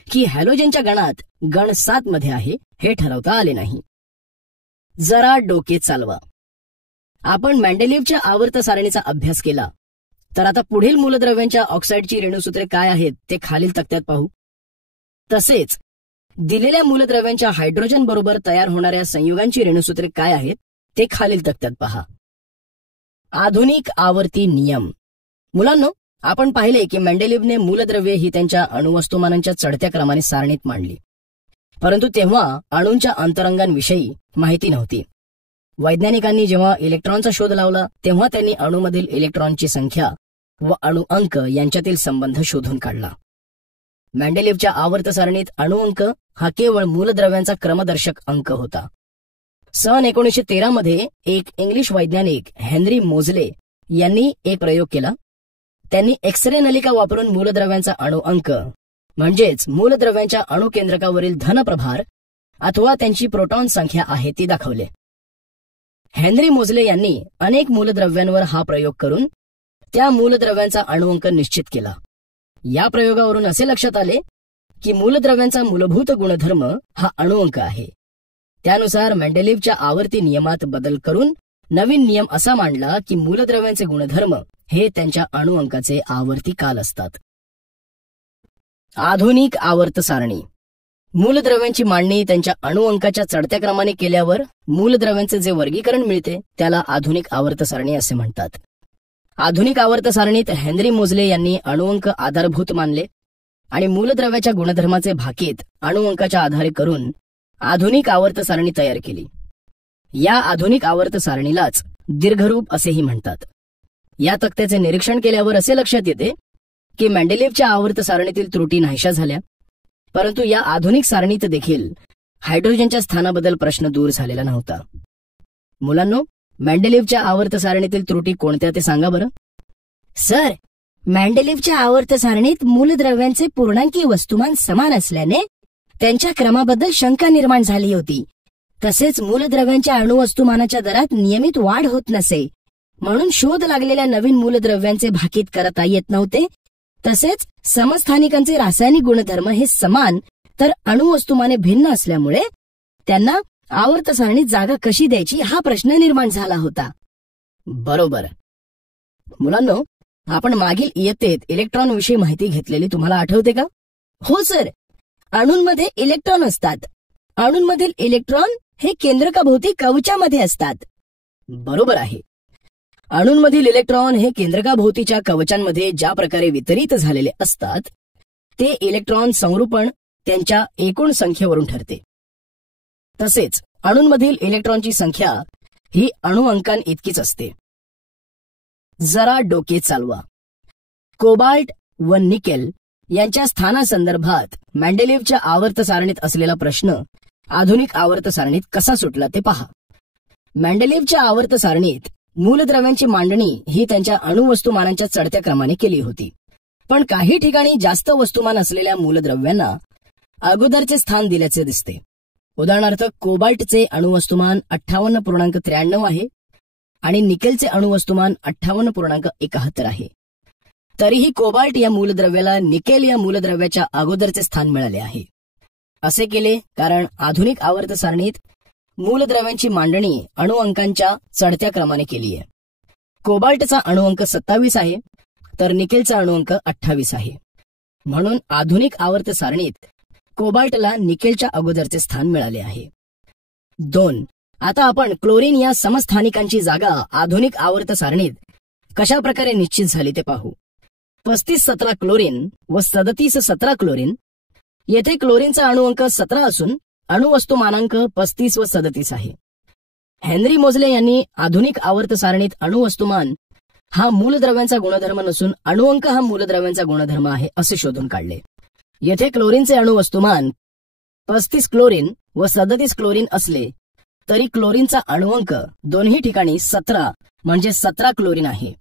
की हॅलोजनच्या गणात गण 7 मध्ये आहे हे ठरवता आले नाही. जरा डोके चालवा. आपण मेंडेलिव्हच्या आवर्त सारणीचा अभ्यास केला तर आता पुढील मूलद्रव्यांच्या ऑक्साईडची रेणुसूत्रे काय आहेत ते खालील तक्त्यात पाहू. तसेच दिलेल्या मूलद्रव्यांच्या हायड्रोजन बरोबर तयार होणाऱ्या संयुगांची रेणुसूत्रे काय आहेत ते खालील तक्त्यात पहा. आधुनिक आवर्ती नियम. मुलांनो, आपण पाहिले की मेंडेलिव्हने मूलद्रव्ये ही त्यांच्या अणुवस्तुमानांच्या चढत्या क्रमाने सारणीत मांडली. परंतु तेव्हा अणूंच्या अंतरंगांविषयी माहिती नव्हती. वैज्ञानिकांनी जेव्हा इलेक्ट्रॉनचा शोध लावला तेव्हा त्यांनी अणूमधील इलेक्ट्रॉनची संख्या व अणु अंक यांच्यातील संबंध शोधून काढला. मेंडेलिव्हच्या आवर्त सारणीत अणु अंक हा केवळ मूलद्रव्यांचा क्रमदर्शक अंक होता. सन 1913 मध्ये एक इंग्लिश वैज्ञानिक हेनरी मोझले यांनी एक प्रयोग केला. त्यांनी एक्स-रे नलिका वापरून मूलद्रव्यांचा अणु अंक म्हणजेच मूलद्रव्यांच्या अणुकेंद्रकावरील धनप्रभार अथवा त्यांची प्रोटॉन संख्या आहे ती दाखवले. हेनरी मोझले यांनी अनेक मूलद्रव्यांवर हा प्रयोग करून त्या मूलद्रव्यांचा अणुअंक निश्चित केला. या प्रयोगावरून असे लक्षात आले की मूलद्रव्यांचा मूलभूत गुणधर्म हा अणुअंक आहे. त्यानुसार मेंडेलिव्हच्या आवर्ती नियमात बदल करून नवीन नियम असा मांडला की मूलद्रव्यांचे गुणधर्म हे त्यांच्या अणुअंकाचे आवर्ती काल असतात. आधुनिक आवर्त सारणी. मूलद्रव्यांची मांडणी त्यांच्या अणुअंकाच्या चढत्या क्रमाने केल्यावर मूलद्रव्यांचे जे वर्गीकरण मिळते त्याला आधुनिक आवर्त सारणी असे म्हणतात. आधुनिक आवर्त सारणीत हेनरी मोझले यांनी अणुअंक आधारभूत मानले आणि मूलद्रव्याच्या गुणधर्माचे भाकीत अणुअंकाच्या आधारे करून आधुनिक आवर्त सारणी तयार केली. या आधुनिक आवर्त सारणीलाच दीर्घरूप असेही म्हणतात. या तक्त्याचे निरीक्षण केल्यावर असे लक्षात येते की मेंडेलिव्हच्या आवर्त सारणीतील त्रुटी नाहीशा झाल्या, परंतु या आधुनिक सारणीत देखील हायड्रोजनच्या स्थानाबद्दल प्रश्न दूर झालेला नव्हता. मुलांनो, मेंडेलिव्हच्या आवर्त सारणीतील त्रुटी कोणत्या ते सांगा बरं. सर, मेंडेलिव्हच्या आवर्त सारणीत मूलद्रव्यांचे पूर्णांकी वस्तुमान समान असल्याने त्यांच्या क्रमाबद्दल शंका निर्माण झाली होती. तसेच मूलद्रव्यांच्या अणुवस्तुमानाच्या दरात नियमित वाढ होत नसे, म्हणून शोध लागलेल्या नवीन मूलद्रव्यांचे भाकीत करता येत नव्हते. तसेच समस्थानिकांचे रासायनिक गुणधर्म हे समान तर अणुवस्तुमाने भिन्न असल्यामुळे त्यांना आवर्त सारणीत जागा कशी द्यायची हा प्रश्न निर्माण झाला होता. बरोबर. मुलांनो, आपण मागील इयत्तेत इलेक्ट्रॉन विषयी माहिती घेतलेली तुम्हाला आठवते का? हो सर, अणूंमध्ये इलेक्ट्रॉन असतात. अणूंमधील इलेक्ट्रॉन हे केंद्रकाभोवती कवचामध्ये असतात. बरोबर आहे. अणूंमधील इलेक्ट्रॉन हे केंद्रकाभोवतीच्या कवचांमध्ये ज्या प्रकारे वितरित झालेले असतात ते इलेक्ट्रॉन संरूपण त्यांच्या एकूण संख्येवरून ठरते. तसेच अणूंमधील इलेक्ट्रॉनची संख्या ही अणुअंकां इतकीच असते. जरा डोके चालवा. कोबाल्ट व निकेल यांच्या स्थानासंदर्भात मेंडेलिव्हच्या आवर्त सारणीत असलेला प्रश्न आधुनिक आवर्त सारणीत कसा सुटला ते पहा. मेंडेलिव्हच्या आवर्त सारणीत मूलद्रव्यांची मांडणी ही त्यांच्या अणुवस्तुमानांच्या चढत्या क्रमाने केली होती, पण काही ठिकाणी जास्त वस्तुमान असलेल्या मूलद्रव्यांना अगोदरचे स्थान दिल्याचे दिसते. उदाहरणार्थ, कोबाल्टचे अणुवस्तुमान 58.93 आहे आणि निकेलचे अणुवस्तुमान 58.71 आहे. तरीही कोबाल्ट या मूलद्रव्याला निकेल या मूलद्रव्याच्या अगोदरचे स्थान मिळाले आहे. असे केले कारण आधुनिक आवर्त सारणीत मूलद्रव्यांची मांडणी अणुअंकांच्या चढत्या क्रमाने केली आहे. कोबाल्टचा अणुअंक 27 आहे तर निकेलचा अणुअंक 28 आहे. म्हणून आधुनिक आवर्त सारणीत कोबाल्टला निकेलच्या अगोदरचे स्थान मिळाले आहे. 2. आता आपण क्लोरीन या समस्थानिकांची जागा आधुनिक आवर्त सारणीत कशा प्रकारे निश्चित झाली ते पाहू. 35-17 क्लोरीन व 37-17 क्लोरीन. येथे क्लोरीनचा अणुअंक 17 असून अणुवस्तुमानांक 35 व 37 आहे. हेनरी मोझले यांनी आधुनिक आवर्त सारणीत अणुवस्तुमान हा मूलद्रव्यांचा गुणधर्म नसून अणुअंक हा मूलद्रव्यांचा गुणधर्म आहे असे शोधून काढले. येथे क्लोरीनचे अणुवस्तुमान 35 क्लोरीन व 37 क्लोरीन असले तरी क्लोरीनचा अणुअंक दोन्ही ठिकाणी 17 म्हणजे 17 क्लोरीन आहे.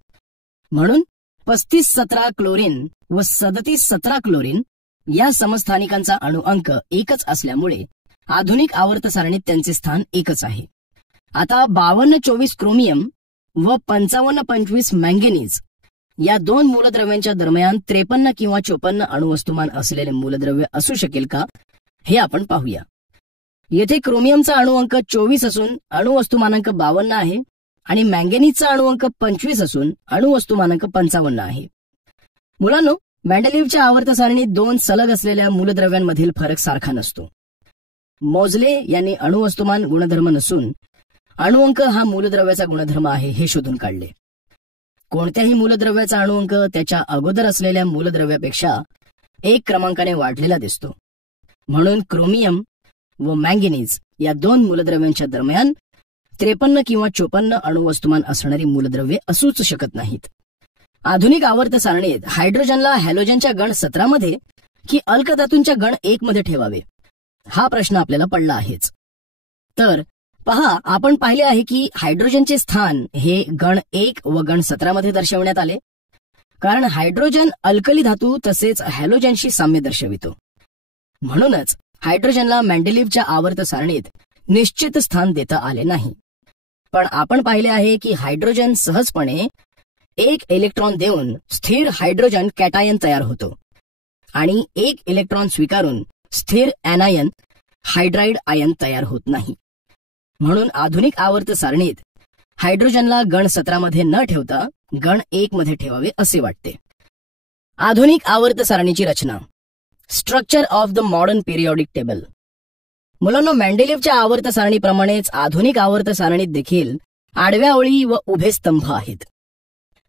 म्हणून 35-17 क्लोरीन व 37-17 क्लोरीन या समस्थानिकांचा अणुअंक एकच असल्यामुळे आधुनिक आवर्त सारणीत त्यांचे स्थान एकच आहे. आता 52-24 क्रोमियम व 55-25 मँगनीज या दोन मूलद्रव्यांच्या दरम्यान 53 किंवा 54 अणुवस्तुमान असलेले मूलद्रव्य असू शकेल का हे आपण पाहूया. येथे क्रोमियमचा अणुअंक 24 असून अणुवस्तुमानांक 52 आहे आणि मँगनीजचा अणुअंक 25 असून अणुवस्तुमानांक 55 आहे. मुलांनो, मेंडेलिव्हच्या आवर्त सारणीत दोन सलग असलेल्या मूलद्रव्यांमधील फरक सारखा नसतो. मोझले यांनी अणुवस्तुमान गुणधर्म नसून अणुअंक हा मूलद्रव्याचा गुणधर्म आहे हे शोधून काढले. कोणत्याही मूलद्रव्याचा अणुअंक त्याच्या अगोदर असलेल्या मूलद्रव्यापेक्षा 1 क्रमांकाने वाढलेला दिसतो. म्हणून क्रोमियम व मँगनीज या दोन मूलद्रव्यांच्या दरम्यान 53 किंवा 54 अणुवस्तुमान असणारी मूलद्रव्ये असूच शकत नाहीत. आधुनिक आवर्त सारणीत हायड्रोजनला हॅलोजनच्या गण 17 मध्ये की अल्कधातूंच्या गण 1 मध्ये ठेवावे, हा प्रश्न आपल्याला पडला आहेच. तर पहा, आपण पाहिले आहे की हायड्रोजनचे स्थान हे गण 1 व गण 17 मध्ये दर्शवण्यात आले, कारण हायड्रोजन अल्कली धातू तसेच हॅलोजनशी साम्य दर्शवितो. म्हणूनच हायड्रोजनला मेंडेलिव्हच्या आवर्त सारणीत निश्चित स्थान देता आले नाही. पण आपण पाहिले आहे की हायड्रोजन सहजपणे 1 इलेक्ट्रॉन देऊन स्थिर हायड्रोजन कॅटायन तयार होतो आणि 1 इलेक्ट्रॉन स्वीकारून स्थिर ऍनायन हायड्राइड आयन तयार होत नाही. म्हणून आधुनिक आवर्त सारणीत हायड्रोजनला गण 17 मध्ये न ठेवता गण 1 मध्ये ठेवावे असे वाटते. आधुनिक आवर्त सारणीची रचना. Structure of the modern periodic table. मुलांनो, मेंडेलिव्हच्या आवर्त सारणीप्रमाणेच आधुनिक आवर्त सारणीत देखील आडव्या ओळी व उभे स्तंभ आहेत.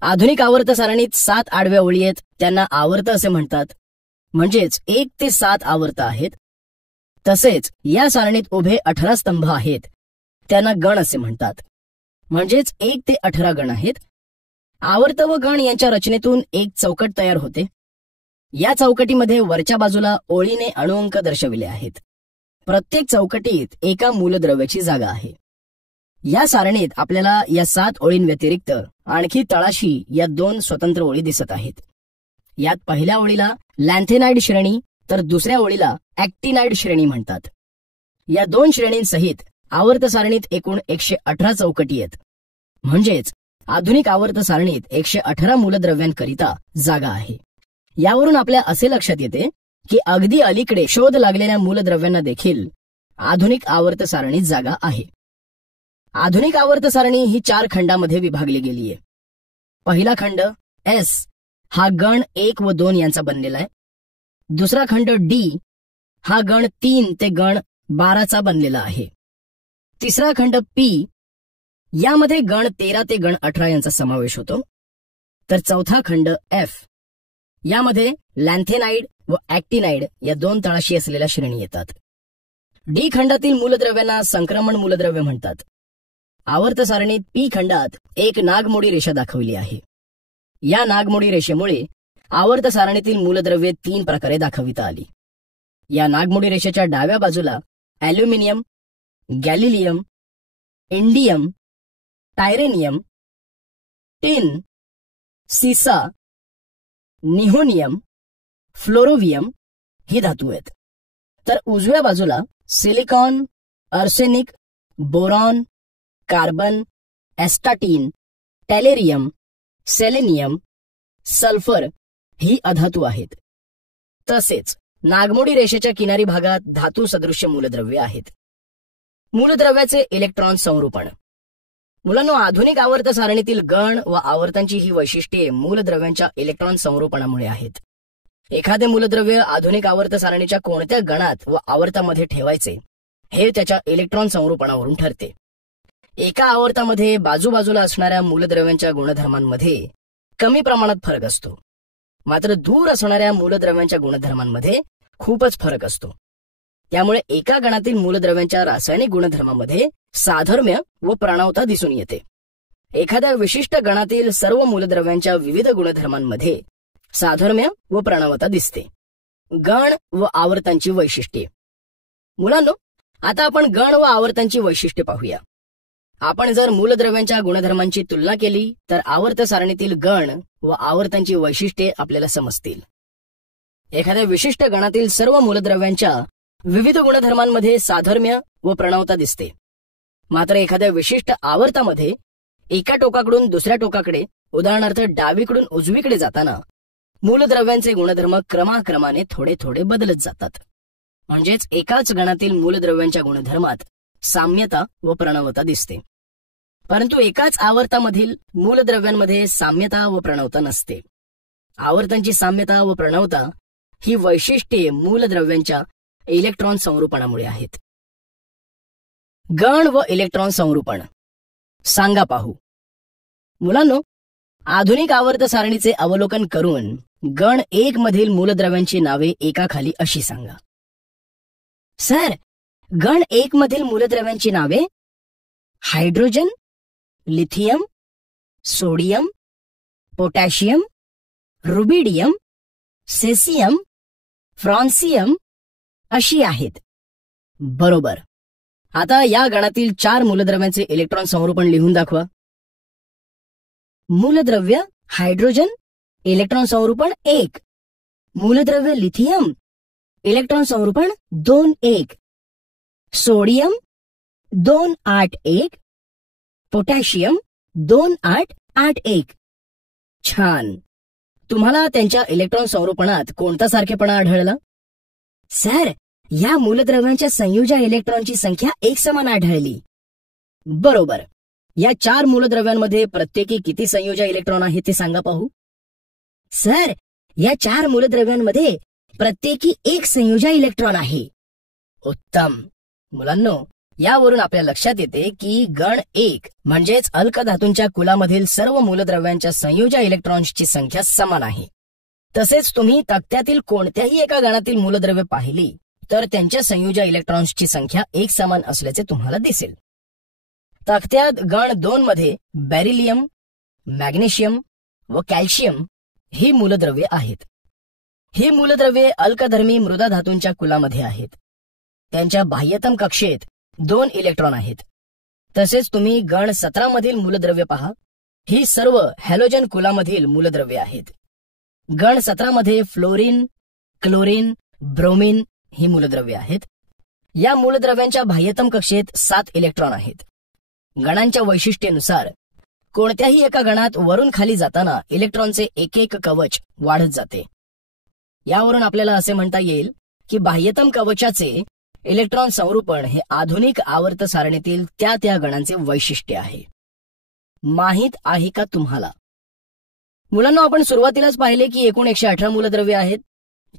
आधुनिक आवर्त सारणीत 7 आडव्या ओळी आहेत, त्यांना आवर्त असे म्हणतात. म्हणजेच 1 ते 7 आवर्त आहेत. तसेच या सारणीत उभे 18 स्तंभ आहेत, त्यांना गण असे म्हणतात. म्हणजेच 1 ते 18 गण आहेत. आवर्त व गण यांच्या रचनेतून एक चौकट तयार होते. या चौकटीमध्ये वरच्या बाजूला ओळीने अणुअंक दर्शविले आहेत. प्रत्येक चौकटीत एका मूलद्रव्याची जागा आहे. या सारणीत आपल्याला या 7 ओळींव्यतिरिक्त आणखी तळाशी या 2 स्वतंत्र ओळी दिसत आहेत. यात पहिल्या ओळीला लॅन्थेनाइड श्रेणी तर दुसऱ्या ओळीला ऍक्टिनाइड श्रेणी म्हणतात. या 2 श्रेणींसहित आवर्त सारणीत एकूण 118 चौकटी आहेत. म्हणजेच आधुनिक आवर्त सारणीत 118 मूलद्रव्यांकरिता जागा आहे. यावरून आपल्या असे लक्षात येते की अगदी अलीकडे शोध लागलेल्या मूलद्रव्यांना देखील आधुनिक आवर्त सारणीत जागा आहे. आधुनिक आवर्त सारणी ही 4 खंडामध्ये विभागली गेली आहे. पहिला खंड एस हा गण 1 व 2 यांचा बनलेला आहे. दुसरा खंड डी हा गण 3 ते गण 12चा बनलेला आहे. तिसरा खंड पी यामध्ये गण 13 ते गण 18 यांचा समावेश होतो. तर चौथा खंड एफ यामध्ये लॅन्थेनाइड व ऍक्टिनाइड या 2 तळाशी असलेल्या श्रेणी येतात. डी खंडातील मूलद्रव्यांना संक्रमण मूलद्रव्य म्हणतात. आवर्त सारणीत पी खंडात एक नागमोडी रेषा दाखवली आहे. या नागमोडी रेषेमुळे आवर्त सारणीतील मूलद्रव्ये 3 प्रकारे दाखविता आली. या नागमोडी रेषेच्या डाव्या बाजूला ॲल्युमिनियम, गॅलिलियम, इंडियम, टायरेनियम, टिन, सीसा, निहोनियम, फ्लोरोवियम ही धातू आहेत. तर उजव्या बाजूला silicon, arsenic, boron, carbon, astatine, tellurium, selenium, sulphur ही अधातू आहेत. तसेच नागमोडी रेषेच्या किनारी भागात धातू सदृश्य मूलद्रव्ये आहेत. मूलद्रव्याचे इलेक्ट्रॉन संरूपण. मुलांनो, आधुनिक आवर्त सारणीतील गण व आवर्तांची ही वैशिष्ट्ये मूलद्रव्यांच्या इलेक्ट्रॉन संरूपणामुळे आहेत. एखादे मूलद्रव्य आधुनिक आवर्त सारणीच्या कोणत्या गणात व आवर्तामध्ये ठेवायचे हे त्याच्या इलेक्ट्रॉन संरूपणावरून ठरते. एका आवर्तामध्ये बाजूबाजूला असणाऱ्या मूलद्रव्यांच्या गुणधर्मांमध्ये कमी प्रमाणात फरक असतो, मात्र दूर असणाऱ्या मूलद्रव्यांच्या गुणधर्मांमध्ये खूपच फरक असतो. त्यामुळे एका गणातील मूलद्रव्यांच्या रासायनिक गुणधर्मामध्ये साधर्म्य व प्रणवता दिसून येते. एखाद्या विशिष्ट गणातील सर्व मूलद्रव्यांच्या विविध गुणधर्मांमध्ये साधर्म्य व प्रणवता दिसते. गण व आवर्तांची वैशिष्ट्ये. मुलांनो, आता आपण गण व आवर्तांची वैशिष्ट्ये पाहूया. आपण जर मूलद्रव्यांच्या गुणधर्मांची तुलना केली तर आवर्त सारणीतील गण व आवर्तांची वैशिष्ट्ये आपल्याला समजतील. एखाद्या विशिष्ट गणातील सर्व मूलद्रव्यांच्या विविध गुणधर्मांमध्ये साधर्म्य व प्रणवता दिसते, मात्र एखाद्या विशिष्ट आवर्तामध्ये एका टोकाकडून दुसऱ्या टोकाकडे, उदाहरणार्थ डावीकडून उजवीकडे जाताना मूलद्रव्यांचे गुणधर्म क्रमाक्रमाने थोडे थोडे बदलत जातात. म्हणजेच एकाच गणातील मूलद्रव्यांच्या गुणधर्मात साम्यता व प्रणवता दिसते, परंतु एकाच आवर्तामधील मूलद्रव्यांमध्ये साम्यता व प्रणवता नसते. आवर्तांची साम्यता व प्रणवता ही वैशिष्ट्ये मूलद्रव्यांच्या इलेक्ट्रॉन संरूपणामुळे आहेत. गण व इलेक्ट्रॉन संरूपण सांगा पाहू. मुलांनो, आधुनिक आवर्त सारणीचे अवलोकन करून गण 1 मधील मूलद्रव्यांची नावे एकाखाली अशी सांगा. सर, गण 1 मधील मूलद्रव्यांची नावे hydrogen, lithium, sodium, potassium, rubidium, caesium, फ्रॉन्सियम अशी आहेत. बरोबर. आता या गणातील 4 मूलद्रव्यांचे इलेक्ट्रॉन संरूपण लिहून दाखवा. मूलद्रव्य हायड्रोजन, इलेक्ट्रॉन संरूपण 1. मूलद्रव्य लिथियम, इलेक्ट्रॉन संरूपण 2-1. सोडियम 2-8-1. पोटॅशियम 2-8-8-1. छान. तुम्हाला त्यांच्या इलेक्ट्रॉन संरूपणात कोणता सारखेपणा आढळला? सर, या मूलद्रव्यांच्या संयोजन इलेक्ट्रॉनची संख्या एकसमान आढळली. बरोबर. या 4 मूलद्रव्यांमध्ये प्रत्येकी किती संयोजन इलेक्ट्रॉन आहेत ते सांगा पाहू. सर, या 4 मूलद्रव्यांमध्ये प्रत्येकी 1 संयोजन इलेक्ट्रॉन आहे. उत्तम. मुलांनो, यावरून आपल्या लक्षात येते की गण 1 म्हणजेच अल्कधातूंच्या कुलामधील सर्व मूलद्रव्यांच्या संयोजन इलेक्ट्रॉन्सची संख्या समान आहे. तसेच तुम्ही तक्त्यातील कोणत्याही एका गणातील मूलद्रव्य पाहिली तर त्यांच्या संयोजन इलेक्ट्रॉन्सची संख्या एकसमान असल्याचे तुम्हाला दिसेल. तक्त्यात गण 2 मध्ये बेरिलियम, मॅग्नेशियम व कॅल्शियम ही मूलद्रव्ये आहेत. ही मूलद्रव्ये अल्कधर्मी मृदा धातूंच्या कुलामध्ये आहेत. त्यांच्या बाह्यतम कक्षेत 2 इलेक्ट्रॉन आहेत. तसेच तुम्ही गण 17 मधील मूलद्रव्य पहा. ही सर्व हॅलोजन कुलामधील मूलद्रव्ये आहेत. गण 17 मध्ये फ्लोरीन, क्लोरीन, ब्रोमीन ही मूलद्रव्ये आहेत. या मूलद्रव्यांच्या बाह्यतम कक्षेत 7 इलेक्ट्रॉन आहेत. गणांच्या वैशिष्ट्यानुसार कोणत्याही एका गणात वरून खाली जाताना इलेक्ट्रॉनचे एक कवच वाढत जाते. यावरून आपल्याला असे म्हणता येईल की बाह्यतम कवचाचे इलेक्ट्रॉन संरूपण हे आधुनिक आवर्त सारणीतील त्या गणांचे वैशिष्ट्य आहे. माहित आहे का तुम्हाला? मुलांना, आपण सुरुवातीलाच पाहिले की एकूण 118 मूलद्रव्ये आहेत.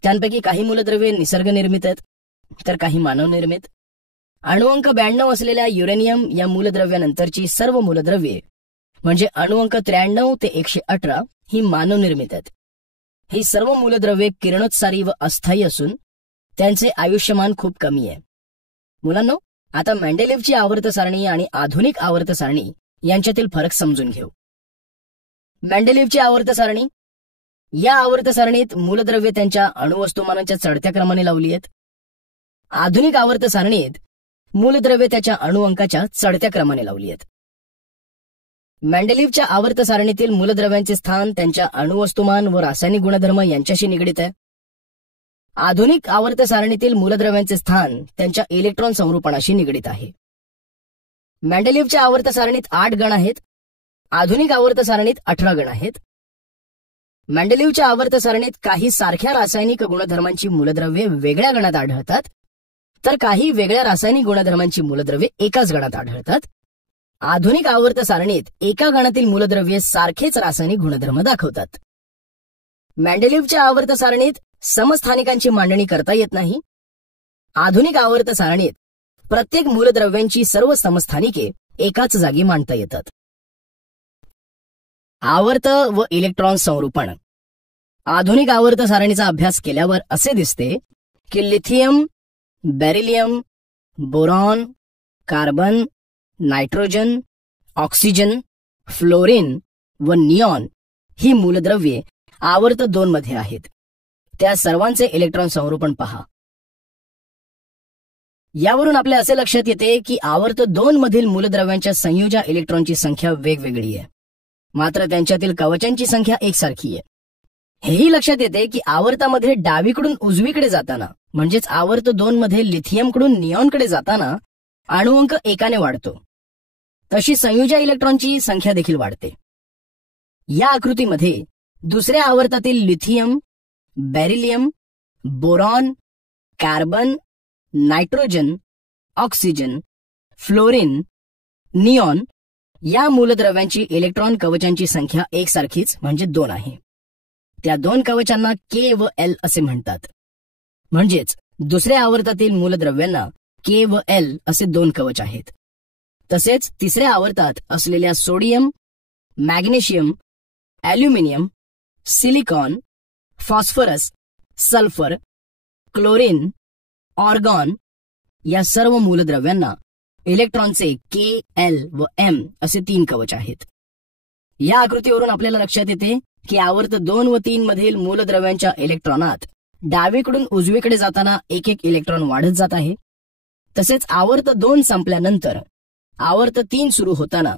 त्यांपैकी काही मूलद्रव्ये निसर्गनिर्मित आहेत तर काही मानवनिर्मित. अणुअंक 92 असलेल्या युरेनियम या मूलद्रव्यानंतरची सर्व मूलद्रव्ये म्हणजे अणुअंक 93 ते 118 ही मानवनिर्मित आहेत. ही सर्व मूलद्रव्ये किरणोत्सारी व अस्थायी असून त्यांचे आयुष्यमान खूप कमी आहे. मुलांनो, आता मेंडेलिव्हची आवर्त सारणी आणि आधुनिक आवर्त सारणी यांच्यातील फरक समजून घेऊ. मेंडेलिव्हची आवर्त सारणी. या आवर्त सारणीत मूलद्रव्ये त्यांच्या अणुवस्तुमानाच्या चढत्या क्रमाने लावली आहेत. आधुनिक आवर्त सारणीत मूलद्रव्ये त्याच्या अणुअंकाच्या चढत्या क्रमाने लावली आहेत. मेंडेलिव्हच्या आवर्त सारणीतील मूलद्रव्यांचे स्थान त्यांच्या अणुवस्तुमान व रासायनिक गुणधर्म यांच्याशी निगडित आहे. आधुनिक आवर्त सारणीतील मूलद्रव्यांचे स्थान त्यांच्या इलेक्ट्रॉन संरूपणाशी निगडित आहे. मेंडेलिव्हच्या आवर्त सारणीत 8 गण आहेत. आधुनिक आवर्त सारणीत 18 गण आहेत. मेंडेलिव्हच्या आवर्त सारणीत काही सारख्या रासायनिक गुणधर्मांची मूलद्रव्ये वेगळ्या गणात आढळतात तर काही वेगळ्या रासायनिक गुणधर्मांची मूलद्रव्ये एकाच गणात आढळतात. आधुनिक आवर्त सारणीत एका गणातील मूलद्रव्ये सारखेच रासायनिक गुणधर्म दाखवतात. मेंडेलिव्हच्या आवर्त सारणीत समस्थानिकांची मांडणी करता येत नाही. आधुनिक आवर्त सारणीत प्रत्येक मूलद्रव्यांची सर्व समस्थानिके एकाच जागी मांडता येतात. आवर्त व इलेक्ट्रॉन संरूपण. आधुनिक आवर्त सारणीचा अभ्यास केल्यावर असे दिसते की lithium, beryllium, boron, carbon, nitrogen, oxygen, fluorine व निऑन ही मूलद्रव्ये आवर्त 2 मध्ये आहेत. त्या सर्वांचे इलेक्ट्रॉन संरूपण पहा. यावरून आपल्या असे लक्षात येते की आवर्त 2 मधील मूलद्रव्यांच्या संयोजन इलेक्ट्रॉनची संख्या वेगवेगळी आहे, मात्र त्यांच्यातील कवचांची संख्या एकसारखी आहे. हेही लक्षात येते की आवर्तामध्ये डावीकडून उजवीकडे जाताना म्हणजेच आवर्त 2 मध्ये लिथियमकडून निऑनकडे जाताना अणुअंक 1 वाढतो, तशी संयोजन इलेक्ट्रॉनची संख्या देखील वाढते. या आकृतीमध्ये दुसऱ्या आवर्तातील lithium, beryllium, boron, carbon, nitrogen, oxygen, fluorine, neon या मूलद्रव्यांची इलेक्ट्रॉन कवचांची संख्या एकसारखीच म्हणजे 2 आहे. त्या 2 कवचांना के व एल असे म्हणतात. म्हणजेच दुसऱ्या आवर्तातील मूलद्रव्यांना के व एल असे 2 कवच आहेत. तसेच तिसऱ्या आवर्तात असलेल्या sodium, magnesium, aluminium, silicon, phosphorus, sulphur, chlorine, argon या सर्व मूलद्रव्यांना इलेक्ट्रॉनचे के, एल व एम असे 3 कवच आहेत. या आकृतीवरून आपल्याला लक्षात येते की आवर्त 2 व 3 मधील मूलद्रव्यांच्या इलेक्ट्रॉनात डावीकडून उजवीकडे जाताना एक एक इलेक्ट्रॉन वाढत जात आहे. तसेच आवर्त 2 संपल्यानंतर आवर्त 3 सुरू होताना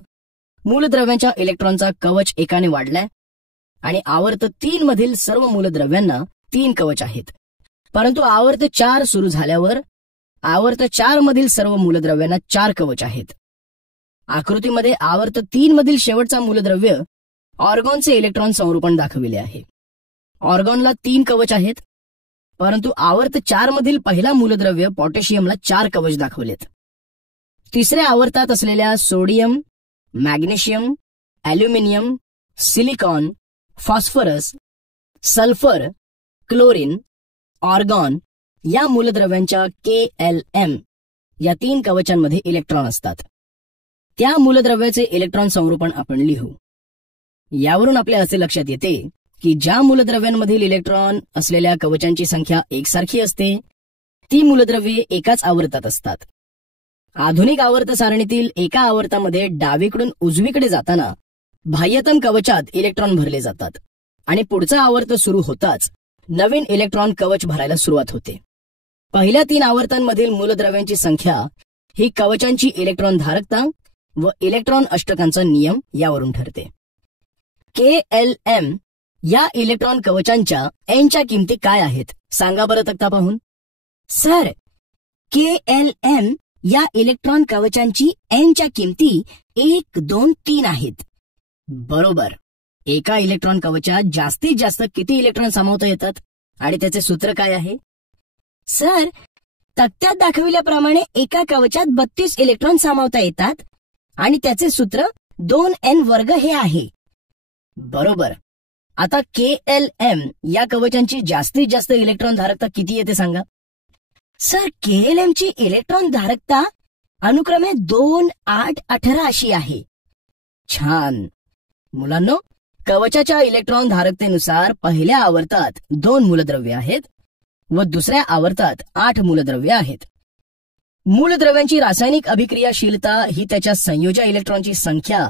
मूलद्रव्यांच्या इलेक्ट्रॉनचा कवच एकाने वाढलाय आणि आवर्त 3 मधील सर्व मूलद्रव्यांना 3 कवच आहेत. परंतु आवर्त 4 सुरू झाल्यावर आवर्त 4 मधील सर्व मूलद्रव्यांना 4 कवच आहेत. आकृतीमध्ये आवर्त 3 मधील शेवटचा मूलद्रव्य ऑर्गॉनचे इलेक्ट्रॉन संरूपण दाखविले आहे. ऑर्गॉनला 3 कवच आहेत, परंतु आवर्त 4 मधील पहिला मूलद्रव्य पोटॅशियमला 4 कवच दाखवलेत. तिसऱ्या आवर्तात असलेल्या sodium, magnesium, aluminium, silicon, phosphorus, sulphur, chlorine, argon या मूलद्रव्यांच्या KLM या 3 कवचांमध्ये इलेक्ट्रॉन असतात. त्या मूलद्रव्याचे इलेक्ट्रॉन संरूपण आपण लिहू. यावरून आपल्या असे लक्षात येते की ज्या मूलद्रव्यांमधील इलेक्ट्रॉन असलेल्या कवचांची संख्या एकसारखी असते ती मूलद्रव्ये एकाच आवर्तात असतात. आधुनिक आवर्त सारणीतील एका आवर्तामध्ये डावीकडून उजवीकडे जाताना बाह्यतम कवचात इलेक्ट्रॉन भरले जातात आणि पुढचा आवर्त सुरू होताच नवीन इलेक्ट्रॉन कवच भरायला सुरुवात होते. पहिल्या 3 आवर्तांमधील मूलद्रव्यांची संख्या ही कवचांची इलेक्ट्रॉन धारकता व इलेक्ट्रॉन अष्टकांचा नियम यावरून ठरते. KLM या इलेक्ट्रॉन कवचांच्या Nच्या किमती काय आहेत सांगा बरं तक्ता पाहून. सर, KLM या इलेक्ट्रॉन कवचांची Nच्या किमती 1, 2, 3 आहेत. बरोबर. एका इलेक्ट्रॉन कवचात जास्तीत जास्त किती इलेक्ट्रॉन सामावता येतात आणि त्याचे सूत्र काय आहे? सर, तक्त्यात दाखविल्याप्रमाणे एका कवचात 32 इलेक्ट्रॉन सामावता येतात आणि त्याचे सूत्र 2n वर्ग हे आहे. बरोबर. आता KLM या कवचांची जास्तीत जास्त इलेक्ट्रॉन धारकता किती येते सांगा. सर, KLM ची इलेक्ट्रॉन धारकता अनुक्रमे 2, 8, 18 अशी आहे. छान. मुलांनो, कवचाच्या इलेक्ट्रॉन धारकतेनुसार पहिल्या आवर्तात 2 मूलद्रव्ये आहेत व दुसऱ्या आवर्तात 8 मूलद्रव्ये आहेत. मूलद्रव्यांची रासायनिक अभिक्रियाशीलता ही त्याच्या संयोजक इलेक्ट्रॉनची संख्या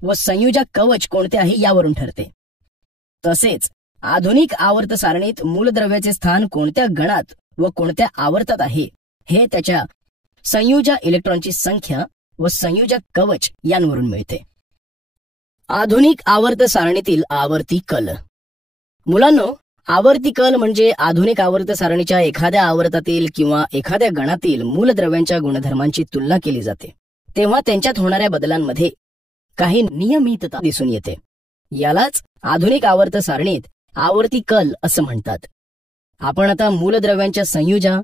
व संयोजक कवच कोणते आहे यावरून ठरते. तसेच आधुनिक आवर्त सारणीत मूलद्रव्याचे स्थान कोणत्या गणात व कोणत्या आवर्तात आहे हे त्याच्या संयोजक इलेक्ट्रॉनची संख्या व संयोजक कवच यांवरून मिळते. आधुनिक आवर्त सारणीतील आवर्ती कल. मुलांनो, आवर्ती कल म्हणजे आधुनिक आवर्त सारणीच्या एखाद्या आवर्तातील किंवा एखाद्या गणातील मूलद्रव्यांच्या गुणधर्मांची तुलना केली जाते तेव्हा त्यांच्यात होणाऱ्या बदलांमध्ये काही नियमितता दिसून येते. यालाच आधुनिक आवर्त सारणीत आवर्ती कल असं म्हणतात. आपण आता मूलद्रव्यांच्या संयोजन,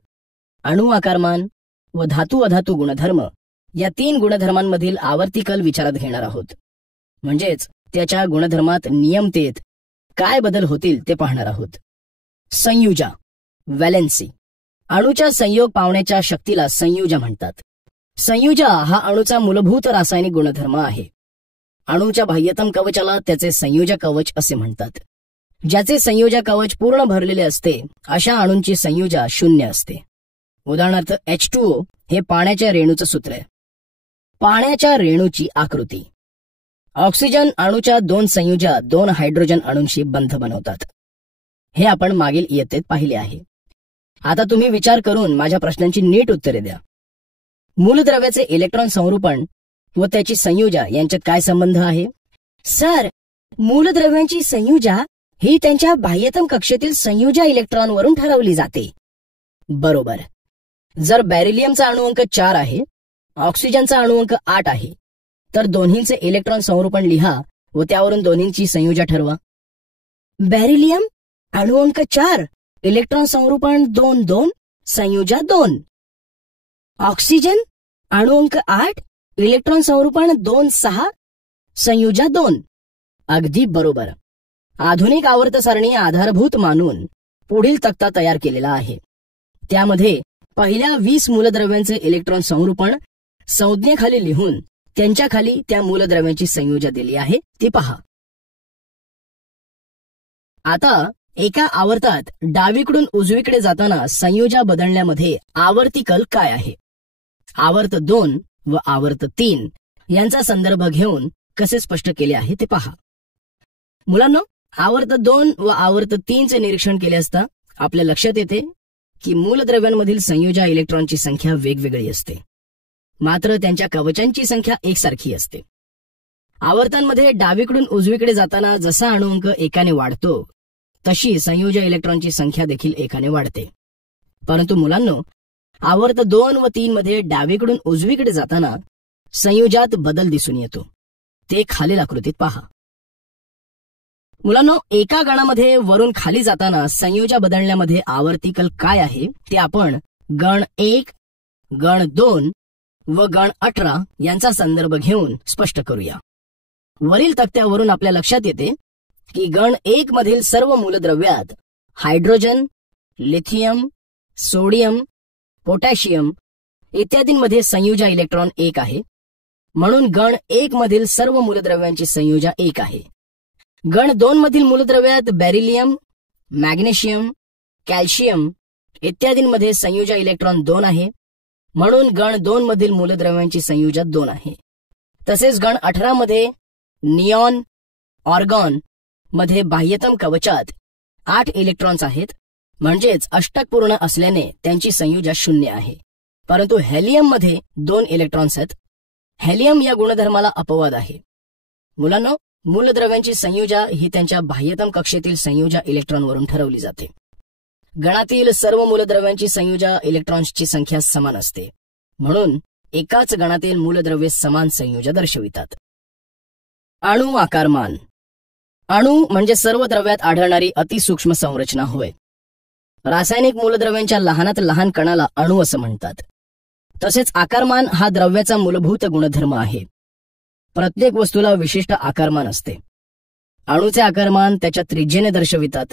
अणु आकारमान व धातू अधातू गुणधर्म या 3 गुणधर्मांमधील आवर्ती कल विचारात घेणार आहोत. म्हणजेच त्याच्या गुणधर्मात नियमतेत काय बदल होतील ते पाहणार आहोत. संयुजा, व्हॅलेन्सी. अणूच्या संयोग पावण्याच्या शक्तीला संयुजा म्हणतात. संयुजा हा अणूचा मूलभूत रासायनिक गुणधर्म आहे. अणूच्या बाह्यतम कवचाला त्याचे संयोजक कवच असे म्हणतात. ज्याचे संयोजक कवच पूर्ण भरलेले असते अशा अणूंची संयुजा 0 असते. उदाहरणार्थ H2O हे पाण्याच्या रेणूचं सूत्र आहे. पाण्याच्या रेणूची आकृती. ऑक्सिजन अणूच्या 2 संयुजा 2 हायड्रोजन अणूंशी बंध बनवतात. हे आपण मागील इयत्तेत पाहिले आहे. आता तुम्ही विचार करून माझ्या प्रश्नांची नीट उत्तरे द्या. मूलद्रव्याचे इलेक्ट्रॉन संरूपण व त्याची संयुजा यांच्यात काय संबंध आहे? सर, मूलद्रव्यांची संयुजा ही त्यांच्या बाह्यतम कक्षेतील संयुजा इलेक्ट्रॉनवरून ठरवली जाते. बरोबर. जर बॅरिलियमचा अणुअंक 4 आहे, ऑक्सिजनचा अणुअंक 8 आहे, तर दोन्हींचे इलेक्ट्रॉन संरूपण लिहा व त्यावरून दोन्हींची संयुजा ठरवा. बॅरिलियम अणुअंक 4, इलेक्ट्रॉन संरूपण 2, 2, संयुजा 2. ऑक्सिजन अणुअंक 8, इलेक्ट्रॉन संरूपण 2, 6, संयुजा 2. अगदी बरोबर. आधुनिक आवर्त सारणी आधारभूत मानून पुढील तक्ता तयार केलेला आहे. त्यामध्ये पहिल्या 20 मूलद्रव्यांचे इलेक्ट्रॉन संरूपण संज्ञेखाली लिहून त्यांच्या खाली त्या मूलद्रव्यांची संयुजा दिली आहे ती पहा. आता एका आवर्तात डावीकडून उजवीकडे जाताना संयुजा बदलण्यामध्ये आवर्ती कल काय आहे? आवर्त 2 व आवर्त 3 यांचा संदर्भ घेऊन कसे स्पष्ट केले आहे ते पहा. मुलांनो, आवर्त 2 व आवर्त 3चे निरीक्षण केले असता आपल्या लक्षात येते की मूलद्रव्यांमधील संयोजा इलेक्ट्रॉनची संख्या वेगवेगळी असते, मात्र त्यांच्या कवचांची संख्या एकसारखी असते. आवर्तांमध्ये डावीकडून उजवीकडे जाताना जसा अणुअंक एकाने वाढतो तशी संयोजा इलेक्ट्रॉनची संख्या देखील एकाने वाढते. परंतु मुलांनो, आवर्त 2 व 3 मध्ये डावीकडून उजवीकडे जाताना संयोजात बदल दिसून येतो. ते खालील आकृतीत पहा. मुलांनो, एका गणामध्ये वरून खाली जाताना संयोजा बदलण्यामध्ये आवर्तिकल काय आहे ते आपण गण 1, गण 2 व गण 18 यांचा संदर्भ घेऊन स्पष्ट करूया. वरील तक्त्यावरून आपल्या लक्षात येते की गण 1 मधील सर्व मूलद्रव्यात हायड्रोजन, लिथियम, सोडियम, पोटॅशियम इत्यादींमध्ये संयोजा इलेक्ट्रॉन 1 आहे, म्हणून गण 1 मधील सर्व मूलद्रव्यांची संयोजा 1 आहे. गण 2 मधील मूलद्रव्यात बॅरिलियम, मॅग्नेशियम, कॅल्शियम इत्यादींमध्ये संयोजा इलेक्ट्रॉन 2 आहे, म्हणून गण 2 मधील मूलद्रव्यांची संयोजा 2 आहे. तसेच गण 18 मध्ये निऑन, ऑर्गॉन मध्ये बाह्यतम कवचात 8 इलेक्ट्रॉन्स आहेत, म्हणजेच अष्टक पूर्ण असल्याने त्यांची संयोजा 0 आहे. परंतु हेलियम मध्ये 2 इलेक्ट्रॉन्स आहेत. हेलियम या गुणधर्माला अपवाद आहे. मुलांनो, मूलद्रव्यांची संयोजा ही त्यांच्या बाह्यतम कक्षेतील संयोजा इलेक्ट्रॉनवरून ठरवली जाते. गणातील सर्व मूलद्रव्यांची संयोजा इलेक्ट्रॉन्सची संख्या समान असते, म्हणून एकाच गणातील मूलद्रव्ये समान संयोजा दर्शवितात. अणु आकारमान. अणु म्हणजे सर्व द्रव्यात आढळणारी अतिसूक्ष्म संरचना होय. रासायनिक मूलद्रव्यांच्या लहानात लहान कणाला अणु असं म्हणतात. तसेच आकारमान हा द्रव्याचा मूलभूत गुणधर्म आहे. प्रत्येक वस्तूला विशिष्ट आकारमान असते. अणूचे आकारमान त्याच्या त्रिज्येने दर्शवितात.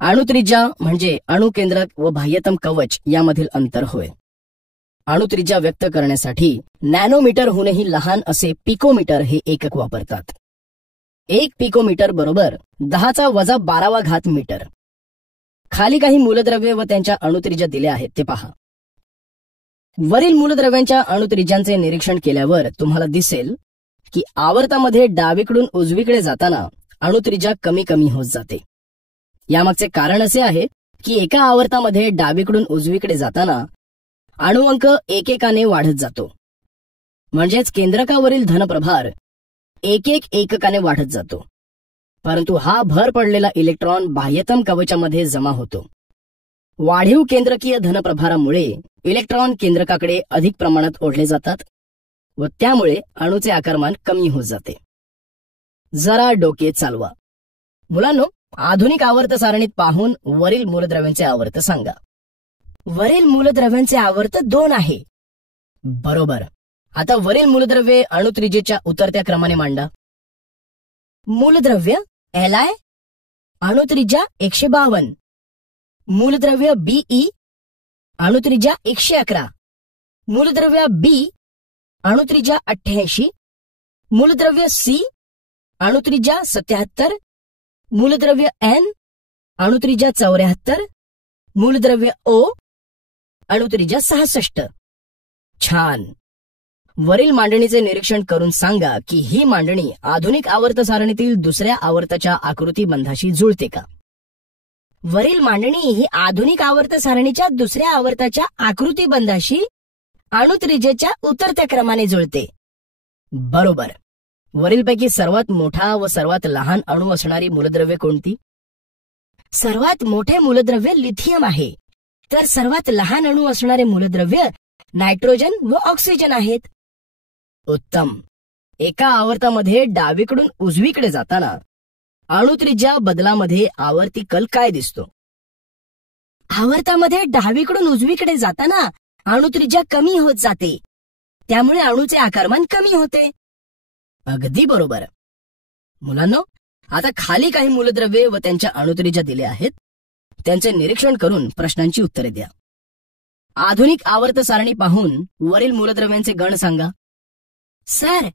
अणुत्रिज्या म्हणजे अणुकेंद्रक व बाह्यतम कवच यामधील अंतर होय. अणुत्रिज्या व्यक्त करण्यासाठी नॅनोमीटरहूनही लहान असे पिकोमीटर हे एकक वापरतात. 1 पिकोमीटर बरोबर 10⁻12 मीटर. खाली काही मूलद्रव्ये व त्यांच्या अणुत्रिज्या दिल्या आहेत ते पहा. वरील मूलद्रव्यांच्या अणुत्रिज्यांचे निरीक्षण केल्यावर तुम्हाला दिसेल की आवर्तामध्ये डावीकडून उजवीकडे जाताना अणुत्रिज्या कमी कमी होत जाते. यामागचे कारण असे आहे की एका आवर्तामध्ये डावीकडून उजवीकडे जाताना अणुअंक एकेकाने वाढत जातो, म्हणजेच केंद्रकावरील धनप्रभार एक एककाने वाढत जातो. परंतु हा भर पडलेला इलेक्ट्रॉन बाह्यतम कवचामध्ये जमा होतो. वाढीव केंद्रकीय धनप्रभारामुळे इलेक्ट्रॉन केंद्रकाकडे अधिक प्रमाणात ओढले जातात व त्यामुळे अणूचे आकारमान कमी होत जाते. जरा डोके चालवा. मुलांनो, आधुनिक आवर्त सारणीत पाहून वरील मूलद्रव्यांचे आवर्त सांगा. वरील मूलद्रव्यांचे आवर्त 2 आहे. बरोबर. आता वरील मूलद्रव्ये अणुत्रिज्येच्या उतरत्या क्रमाने मांडा. मूलद्रव्य Li, अणुत्रिज्या 152. मूलद्रव्य Be, अणुत्रिज्या 111. मूलद्रव्य B, अणुत्रिज्या 88. मूलद्रव्य C, अणुत्रिज्या 77. मूलद्रव्य N, अणुत्रिज्या 74. मूलद्रव्य O, अणुत्रिज्या 66. छान. वरील मांडणीचे निरीक्षण करून सांगा की ही मांडणी आधुनिक आवर्त सारणीतील दुसऱ्या आवर्ताच्या आकृतीबंधाशी जुळते का? वरील मांडणी ही आधुनिक आवर्त सारणीच्या दुसऱ्या आवर्ताच्या आकृतीबंधाशी अणुत्रिज्येच्या उतरत्या क्रमाने जुळते. बरोबर. वरीलपैकी सर्वात मोठा व सर्वात लहान अणू असणारी मूलद्रव्ये कोणती? सर्वात मोठे मूलद्रव्य लिथियम आहे, तर सर्वात लहान अणू असणारे मूलद्रव्य नायट्रोजन व ऑक्सिजन आहेत. उत्तम. एका आवर्तामध्ये डावीकडून उजवीकडे जाताना अणुत्रिज्या बदलामध्ये आवर्ती कल काय दिसतो? आवर्तामध्ये डावीकडून उजवीकडे जाताना अणुत्रिज्या कमी होत जाते, त्यामुळे अणूचे आकारमान कमी होते. अगदी बरोबर. मुलांनो, आता खाली काही मूलद्रव्ये व त्यांच्या अणुत्रिज्या दिल्या आहेत, त्यांचे निरीक्षण करून प्रश्नांची उत्तरे द्या. आधुनिक आवर्त सारणी पाहून वरील मूलद्रव्यांचे गण सांगा. सर,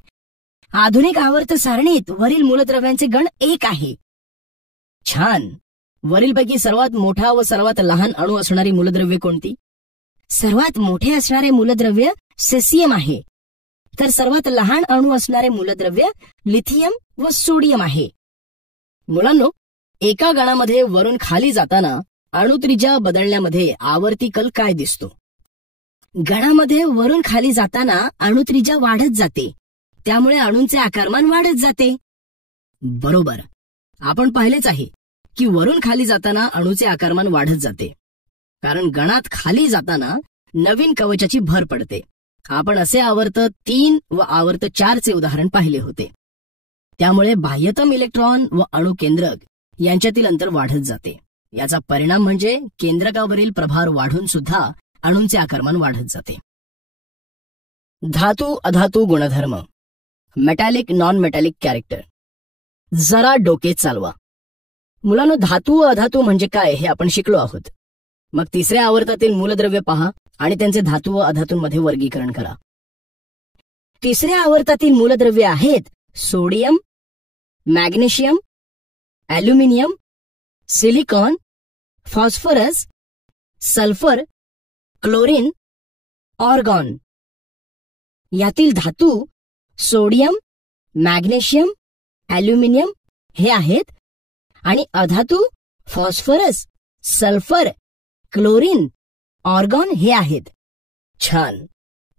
आधुनिक आवर्त सारणीत वरील मूलद्रव्यांचे गण 1 आहे. छान. वरीलपैकी सर्वात मोठा व सर्वात लहान अणू असणारी मूलद्रव्ये कोणती? सर्वात मोठे असणारे मूलद्रव्य सेसियम आहे, तर सर्वात लहान अणू असणारे मूलद्रव्य लिथियम व सोडियम आहे. मुलांनो, एका गणामध्ये वरून खाली जाताना अणुत्रिज्या बदलण्यामध्ये आवर्ती कल काय दिसतो? गणामध्ये वरून खाली जाताना अणुत्रिज्या वाढत जाते, त्यामुळे अणूंचे आकारमान वाढत जाते. बरोबर. आपण पाहिलेच आहे की वरून खाली जाताना अणूचे आकारमान वाढत जाते, कारण गणात खाली जाताना नवीन कवचाची भर पडते. आपण असे आवर्त 3 व आवर्त 4 चे उदाहरण पाहिले होते. त्यामुळे बाह्यतम इलेक्ट्रॉन व अणु केंद्रक यांच्यातील अंतर वाढत जाते. याचा परिणाम म्हणजे केंद्रकावरील प्रभार वाढून सुद्धा अणूंचे आकारमान वाढत जाते. धातू अधातू गुणधर्म, मेटॅलिक नॉन मेटॅलिक कॅरेक्टर. जरा डोके चालवा. मुलांनो, धातू व अधातू म्हणजे काय हे आपण शिकलो आहोत. मग तिसऱ्या आवर्तातील मूलद्रव्य पहा आणि त्यांचे धातू व अधातूंमध्ये वर्गीकरण करा. तिसऱ्या आवर्तातील मूलद्रव्ये आहेत sodium, magnesium, aluminium, silicon, phosphorus, sulphur, chlorine, argon. यातील धातू सोडियम, मॅग्नेशियम, ॲल्युमिनियम हे आहेत आणि अधातू फॉस्फरस, सल्फर, क्लोरीन, ऑर्गॉन हे आहेत. छान.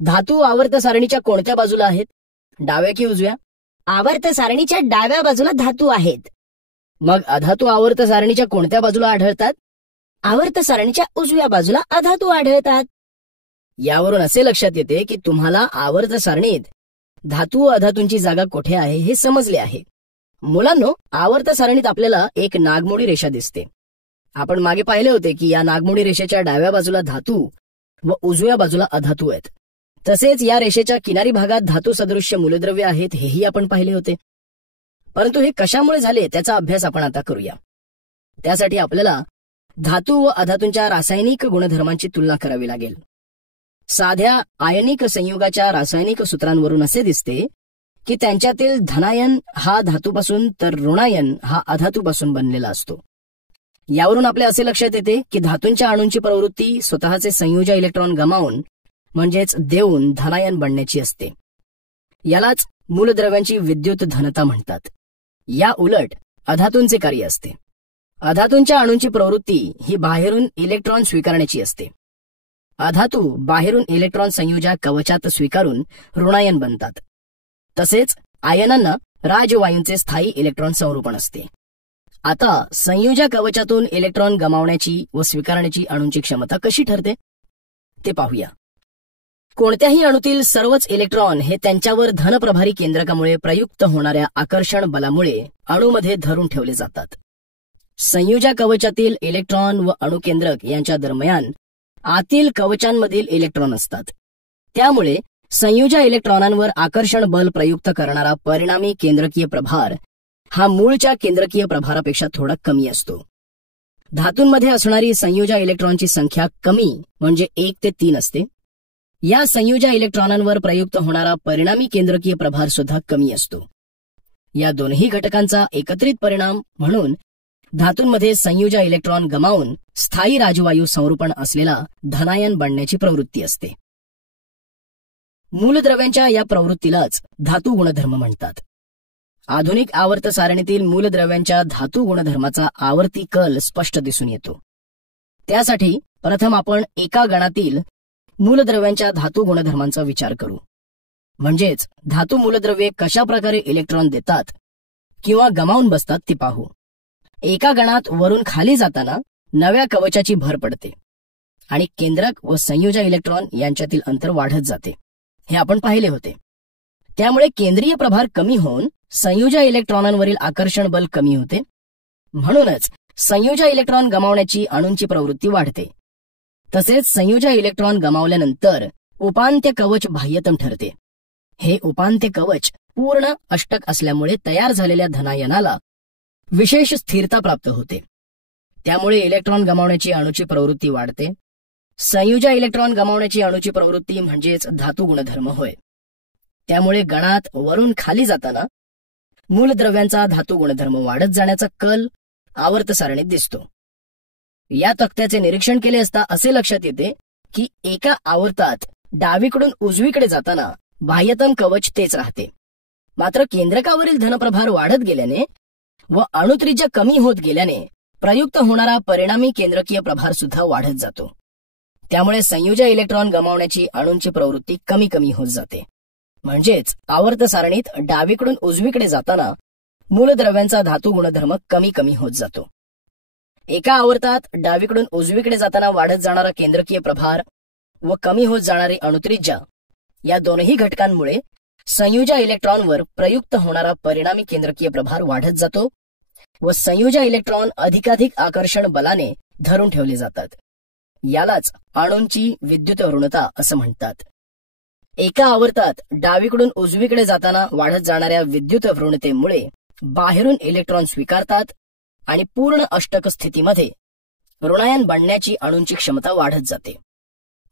धातू आवर्त सारणीच्या कोणत्या बाजूला आहेत? डाव्या की उजव्या? आवर्त सारणीच्या डाव्या बाजूला धातू आहेत. मग अधातू आवर्त सारणीच्या कोणत्या बाजूला आढळतात? आवर्त सारणीच्या उजव्या बाजूला अधातू आढळतात. यावरून असे लक्षात येते की तुम्हाला आवर्त सारणीत धातू व अधातूंची जागा कुठे आहे हे समजले आहे. मुलांनो, आवर्त सारणीत आपल्याला एक नागमोडी रेषा दिसते. आपण मागे पाहिले होते की या नागमोडी रेषेच्या डाव्या बाजूला धातू व उजव्या बाजूला अधातू आहेत. तसेच या रेषेच्या किनारी भागात धातू सदृश्य मूलद्रव्य आहेत हेही आपण पाहिले होते. परंतु हे कशामुळे झाले त्याचा अभ्यास आपण आता करूया. त्यासाठी आपल्याला धातू व अधातूंच्या रासायनिक गुणधर्मांची तुलना करावी लागेल. साध्या आयनिक संयुगाच्या रासायनिक सूत्रांवरून असे दिसते की त्यांच्यातील धनायन हा धातूपासून तर ऋणायन हा अधातूपासून बनलेला असतो. यावरून आपल्या असे लक्षात येते की धातूंच्या अणूंची प्रवृत्ती स्वतःचे संयोजी इलेक्ट्रॉन गमावून म्हणजेच देऊन धनायन बनण्याची असते. यालाच मूलद्रव्यांची विद्युत धनता म्हणतात. या उलट अधातूंचे कार्य असते. अधातूंच्या अणूंची प्रवृत्ती ही बाहेरून इलेक्ट्रॉन स्वीकारण्याची असते. अधातू बाहेरून इलेक्ट्रॉन संयोजा कवचात स्वीकारून ऋणायन बनतात. तसेच आयनांना राजवायूंचे स्थायी इलेक्ट्रॉन संरूपण असते. आता संयोजा कवचातून इलेक्ट्रॉन गमावण्याची व स्वीकारण्याची अणूंची क्षमता कशी ठरते ते पाहूया. कोणत्याही अणूतील सर्वच इलेक्ट्रॉन हे त्यांच्यावर धनप्रभारी केंद्रकामुळे प्रयुक्त होणाऱ्या आकर्षण बलामुळे अणूमध्ये धरून ठेवले जातात. संयोजा कवचातील इलेक्ट्रॉन व अणुकेंद्रक यांच्या दरम्यान आतील कवचांमधील इलेक्ट्रॉन असतात. त्यामुळे संयोजा इलेक्ट्रॉनांवर आकर्षण बल प्रयुक्त करणारा परिणामी केंद्रकीय प्रभार हा मूळच्या केंद्रकीय प्रभारापेक्षा थोडा कमी असतो. धातूंमध्ये असणारी संयोजा इलेक्ट्रॉनची संख्या कमी म्हणजे 1 ते 3 असते. या संयोजा इलेक्ट्रॉनांवर प्रयुक्त होणारा परिणामी केंद्रकीय प्रभार सुद्धा कमी असतो. या दोन्ही घटकांचा एकत्रित परिणाम म्हणून धातूंमध्ये संयोजा इलेक्ट्रॉन गमावून स्थायी राजवायू संरूपण असलेला धनायन बनण्याची प्रवृत्ती असते. मूलद्रव्यांच्या या प्रवृत्तीलाच धातू गुणधर्म म्हणतात. आधुनिक आवर्त सारणीतील मूलद्रव्यांच्या धातू गुणधर्माचा आवर्ती कल स्पष्ट दिसून येतो. त्यासाठी प्रथम आपण एका गणातील मूलद्रव्यांच्या धातू गुणधर्मांचा विचार करू. म्हणजेच धातू मूलद्रव्ये कशा प्रकारे इलेक्ट्रॉन देतात किंवा गमावून बसतात ते पाहू. एका गणात वरून खाली जाताना नव्या कवचाची भर पडते आणि केंद्रक व संयोजा इलेक्ट्रॉन यांच्यातील अंतर वाढत जाते हे आपण पाहिले होते. त्यामुळे केंद्रीय प्रभार कमी होऊन संयोजा इलेक्ट्रॉनांवरील आकर्षण बल कमी होते. म्हणूनच संयोजा इलेक्ट्रॉन गमावण्याची अणूंची प्रवृत्ती वाढते. तसेच संयोजा इलेक्ट्रॉन गमावल्यानंतर उपांत्य कवच बाह्यतम ठरते. हे उपांत्य कवच पूर्ण अष्टक असल्यामुळे तयार झालेल्या धनायनाला विशेष स्थिरता प्राप्त होते. त्यामुळे इलेक्ट्रॉन गमावण्याची अणूची प्रवृत्ती वाढते. संयोजा इलेक्ट्रॉन गमावण्याची अणूची प्रवृत्ती म्हणजेच धातू गुणधर्म होय. त्यामुळे गणात वरून खाली जाताना मूलद्रव्यांचा धातू गुणधर्म वाढत जाण्याचा कल आवर्त सारणीत दिसतो. या तक्त्याचे निरीक्षण केले असता असे लक्षात येते की एका आवर्तात डावीकडून उजवीकडे जाताना बाह्यतम कवच तेच राहते. मात्र केंद्रकावरील धनप्रभार वाढत गेल्याने व अणुत्रिज्या कमी होत गेल्याने प्रयुक्त होणारा परिणामी केंद्रकीय प्रभार सुद्धा वाढत जातो. त्यामुळे संयोजी इलेक्ट्रॉन गमावण्याची अणूंची प्रवृत्ती कमी कमी होत जाते. म्हणजेच आवर्त सारणीत डावीकडून उजवीकडे जाताना मूलद्रव्यांचा धातू गुणधर्म कमी कमी होत जातो. एका आवर्तात डावीकडून उजवीकडे जाताना वाढत जाणारा केंद्रकीय प्रभार व कमी होत जाणारी अणुत्रिज्या या दोनही घटकांमुळे संयोजी इलेक्ट्रॉनवर प्रयुक्त होणारा परिणामी केंद्रकीय प्रभार वाढत जातो व संयोजी इलेक्ट्रॉन अधिकाधिक आकर्षण बलाने धरून ठेवले जातात. यालाच अणूंची विद्युत ऋणता असं म्हणतात. एका आवर्तात डावीकडून उजवीकडे जाताना वाढत जाणाऱ्या विद्युत ऋणतेमुळे बाहेरून इलेक्ट्रॉन स्वीकारतात आणि पूर्ण अष्टक स्थितीमध्ये ऋणायन बनण्याची अणूंची क्षमता वाढत जाते.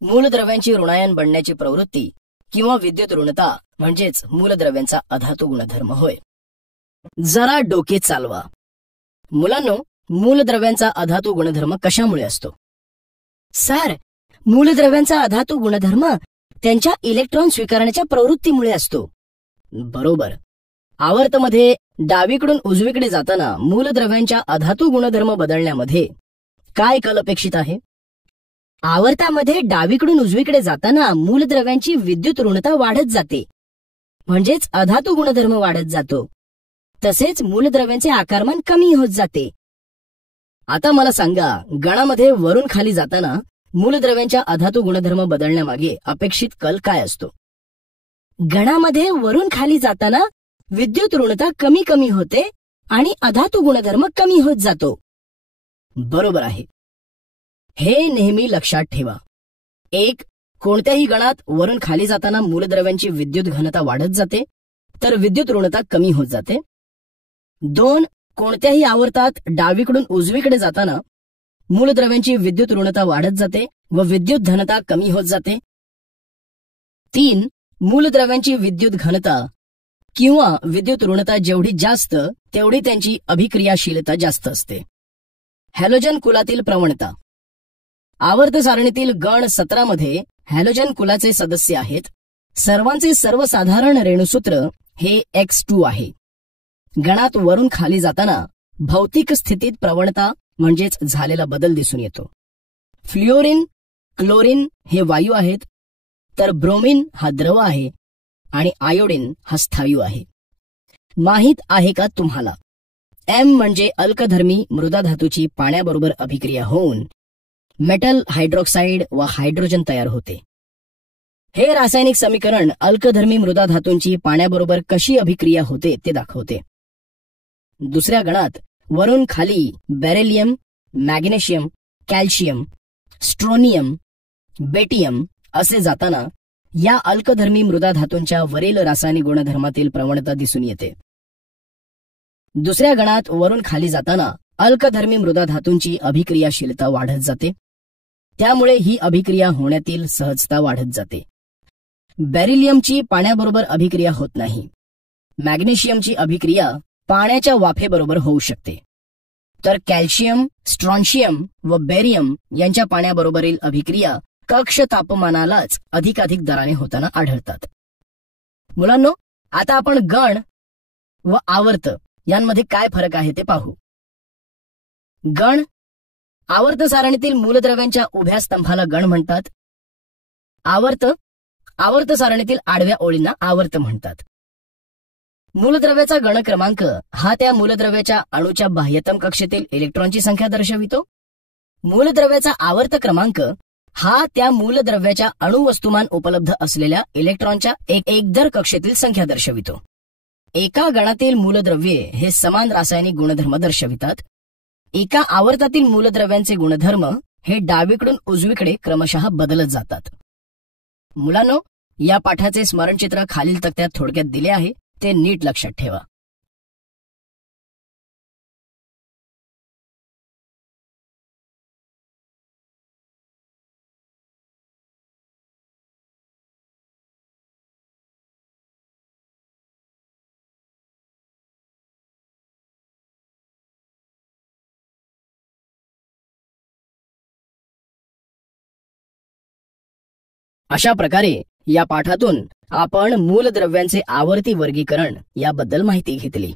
मूलद्रव्यांची ऋणायन बनण्याची प्रवृत्ती किंवा विद्युत ऋणता म्हणजेच मूलद्रव्यांचा अधातू गुणधर्म होय. जरा डोके चालवा. मुलांनो, मूलद्रव्यांचा अधातू गुणधर्म कशामुळे असतो? सर, मूलद्रव्यांचा अधातू गुणधर्म त्यांच्या इलेक्ट्रॉन स्वीकारण्याच्या प्रवृत्तीमुळे असतो. बरोबर. आवर्तमध्ये डावीकडून उजवीकडे जाताना मूलद्रव्यांच्या अधातू गुणधर्म बदलण्यामध्ये काय कल अपेक्षित आहे? आवर्तामध्ये डावीकडून उजवीकडे जाताना मूलद्रव्यांची विद्युत ऋणता वाढत जाते, म्हणजेच अधातू गुणधर्म वाढत जातो. तसेच मूलद्रव्यांचे आकारमान कमी होत जाते. आता मला सांगा, गणामध्ये वरून खाली जाताना मूलद्रव्यांच्या अधातू गुणधर्म बदलण्यामागे अपेक्षित कल काय असतो? गणामध्ये वरून खाली जाताना विद्युत ऋणता कमी कमी होते आणि अधातू गुणधर्म कमी होत जातो. बरोबर आहे. हे नेहमी लक्षात ठेवा. 1. कोणत्याही गणात वरून खाली जाताना मूलद्रव्यांची विद्युत घनता वाढत जाते तर विद्युत ऋणता कमी होत जाते. 2. कोणत्याही आवर्तात डावीकडून उजवीकडे जाताना मूलद्रव्यांची विद्युत ऋणता वाढत जाते व विद्युत धनता कमी होत जाते. 3. मूलद्रव्यांची विद्युत घनता किंवा विद्युत ऋणता जेवढी जास्त तेवढी त्यांची अभिक्रियाशीलता जास्त असते. हॅलोजन कुलातील प्रवणता. आवर्त सारणीतील गण 17 मध्ये हॅलोजन कुलाचे सदस्य आहेत. सर्वांचे सर्वसाधारण रेणुसूत्र हे X2 आहे. गणात वरून खाली जाताना भौतिक स्थितीत प्रवणता म्हणजेच झालेला बदल दिसून येतो. फ्ल्युओरिन, क्लोरीन हे वायू आहेत, तर ब्रोमीन हा द्रव आहे आणि आयोडीन हा स्थायू आहे. माहित आहे का तुम्हाला, M म्हणजे अल्कधर्मी मृदा धातूची पाण्याबरोबर अभिक्रिया होऊन मेटल हायड्रॉक्साईड व हायड्रोजन तयार होते. हे रासायनिक समीकरण अल्कधर्मी मृदा धातूंची पाण्याबरोबर कशी अभिक्रिया होते ते दाखवते. दुसऱ्या गणात वरून खाली बेरिलियम, मॅग्नेशियम, कॅल्शियम, स्ट्रोनियम, बेटियम असे जाताना या अल्कधर्मी मृदा धातूंच्या वरील रासायनिक गुणधर्मातील प्रवणता दिसून येते. दुसऱ्या गणात वरून खाली जाताना अल्कधर्मी मृदा धातूंची अभिक्रियाशीलता वाढत जाते. त्यामुळे ही अभिक्रिया होण्यातील सहजता वाढत जाते. बेरिलियमची पाण्याबरोबर अभिक्रिया होत नाही. मॅग्नेशियमची अभिक्रिया पाण्याच्या वाफेबरोबर होऊ शकते, तर कॅल्शियम, स्ट्रॉन्शियम व बेरियम यांच्या पाण्याबरोबरील अभिक्रिया कक्ष तापमानालाच अधिकाधिक दराने होताना आढळतात. मुलांनो, आता आपण गण व आवर्त यांमध्ये काय फरक आहे ते पाहू. गण. आवर्त सारणीतील मूलद्रव्यांच्या उभ्या स्तंभाला गण म्हणतात. आवर्त सारणीतील आडव्या ओळींना आवर्त म्हणतात. मूलद्रव्याचा गण क्रमांक हा त्या मूलद्रव्याच्या अणूच्या बाह्यतम कक्षेतील इलेक्ट्रॉनची संख्या दर्शवितो. मूलद्रव्याचा आवर्त क्रमांक हा त्या मूलद्रव्याच्या अणुवस्तुमान उपलब्ध असलेल्या इलेक्ट्रॉनच्या एकदर कक्षेतील संख्या दर्शवितो. एका गणातील मूलद्रव्ये हे समान रासायनिक गुणधर्म दर्शवितात. एका आवर्तातील मूलद्रव्यांचे गुणधर्म हे डावीकडून उजवीकडे क्रमशः बदलत जातात. मुलांनो, या पाठाचे स्मरणचित्र खालील तक्त्यात थोडक्यात दिले आहे, ते नीट लक्षात ठेवा. अशा प्रकारे या पाठातून आपण मूलद्रव्यांचे आवर्ती वर्गीकरण याबद्दल माहिती घेतली.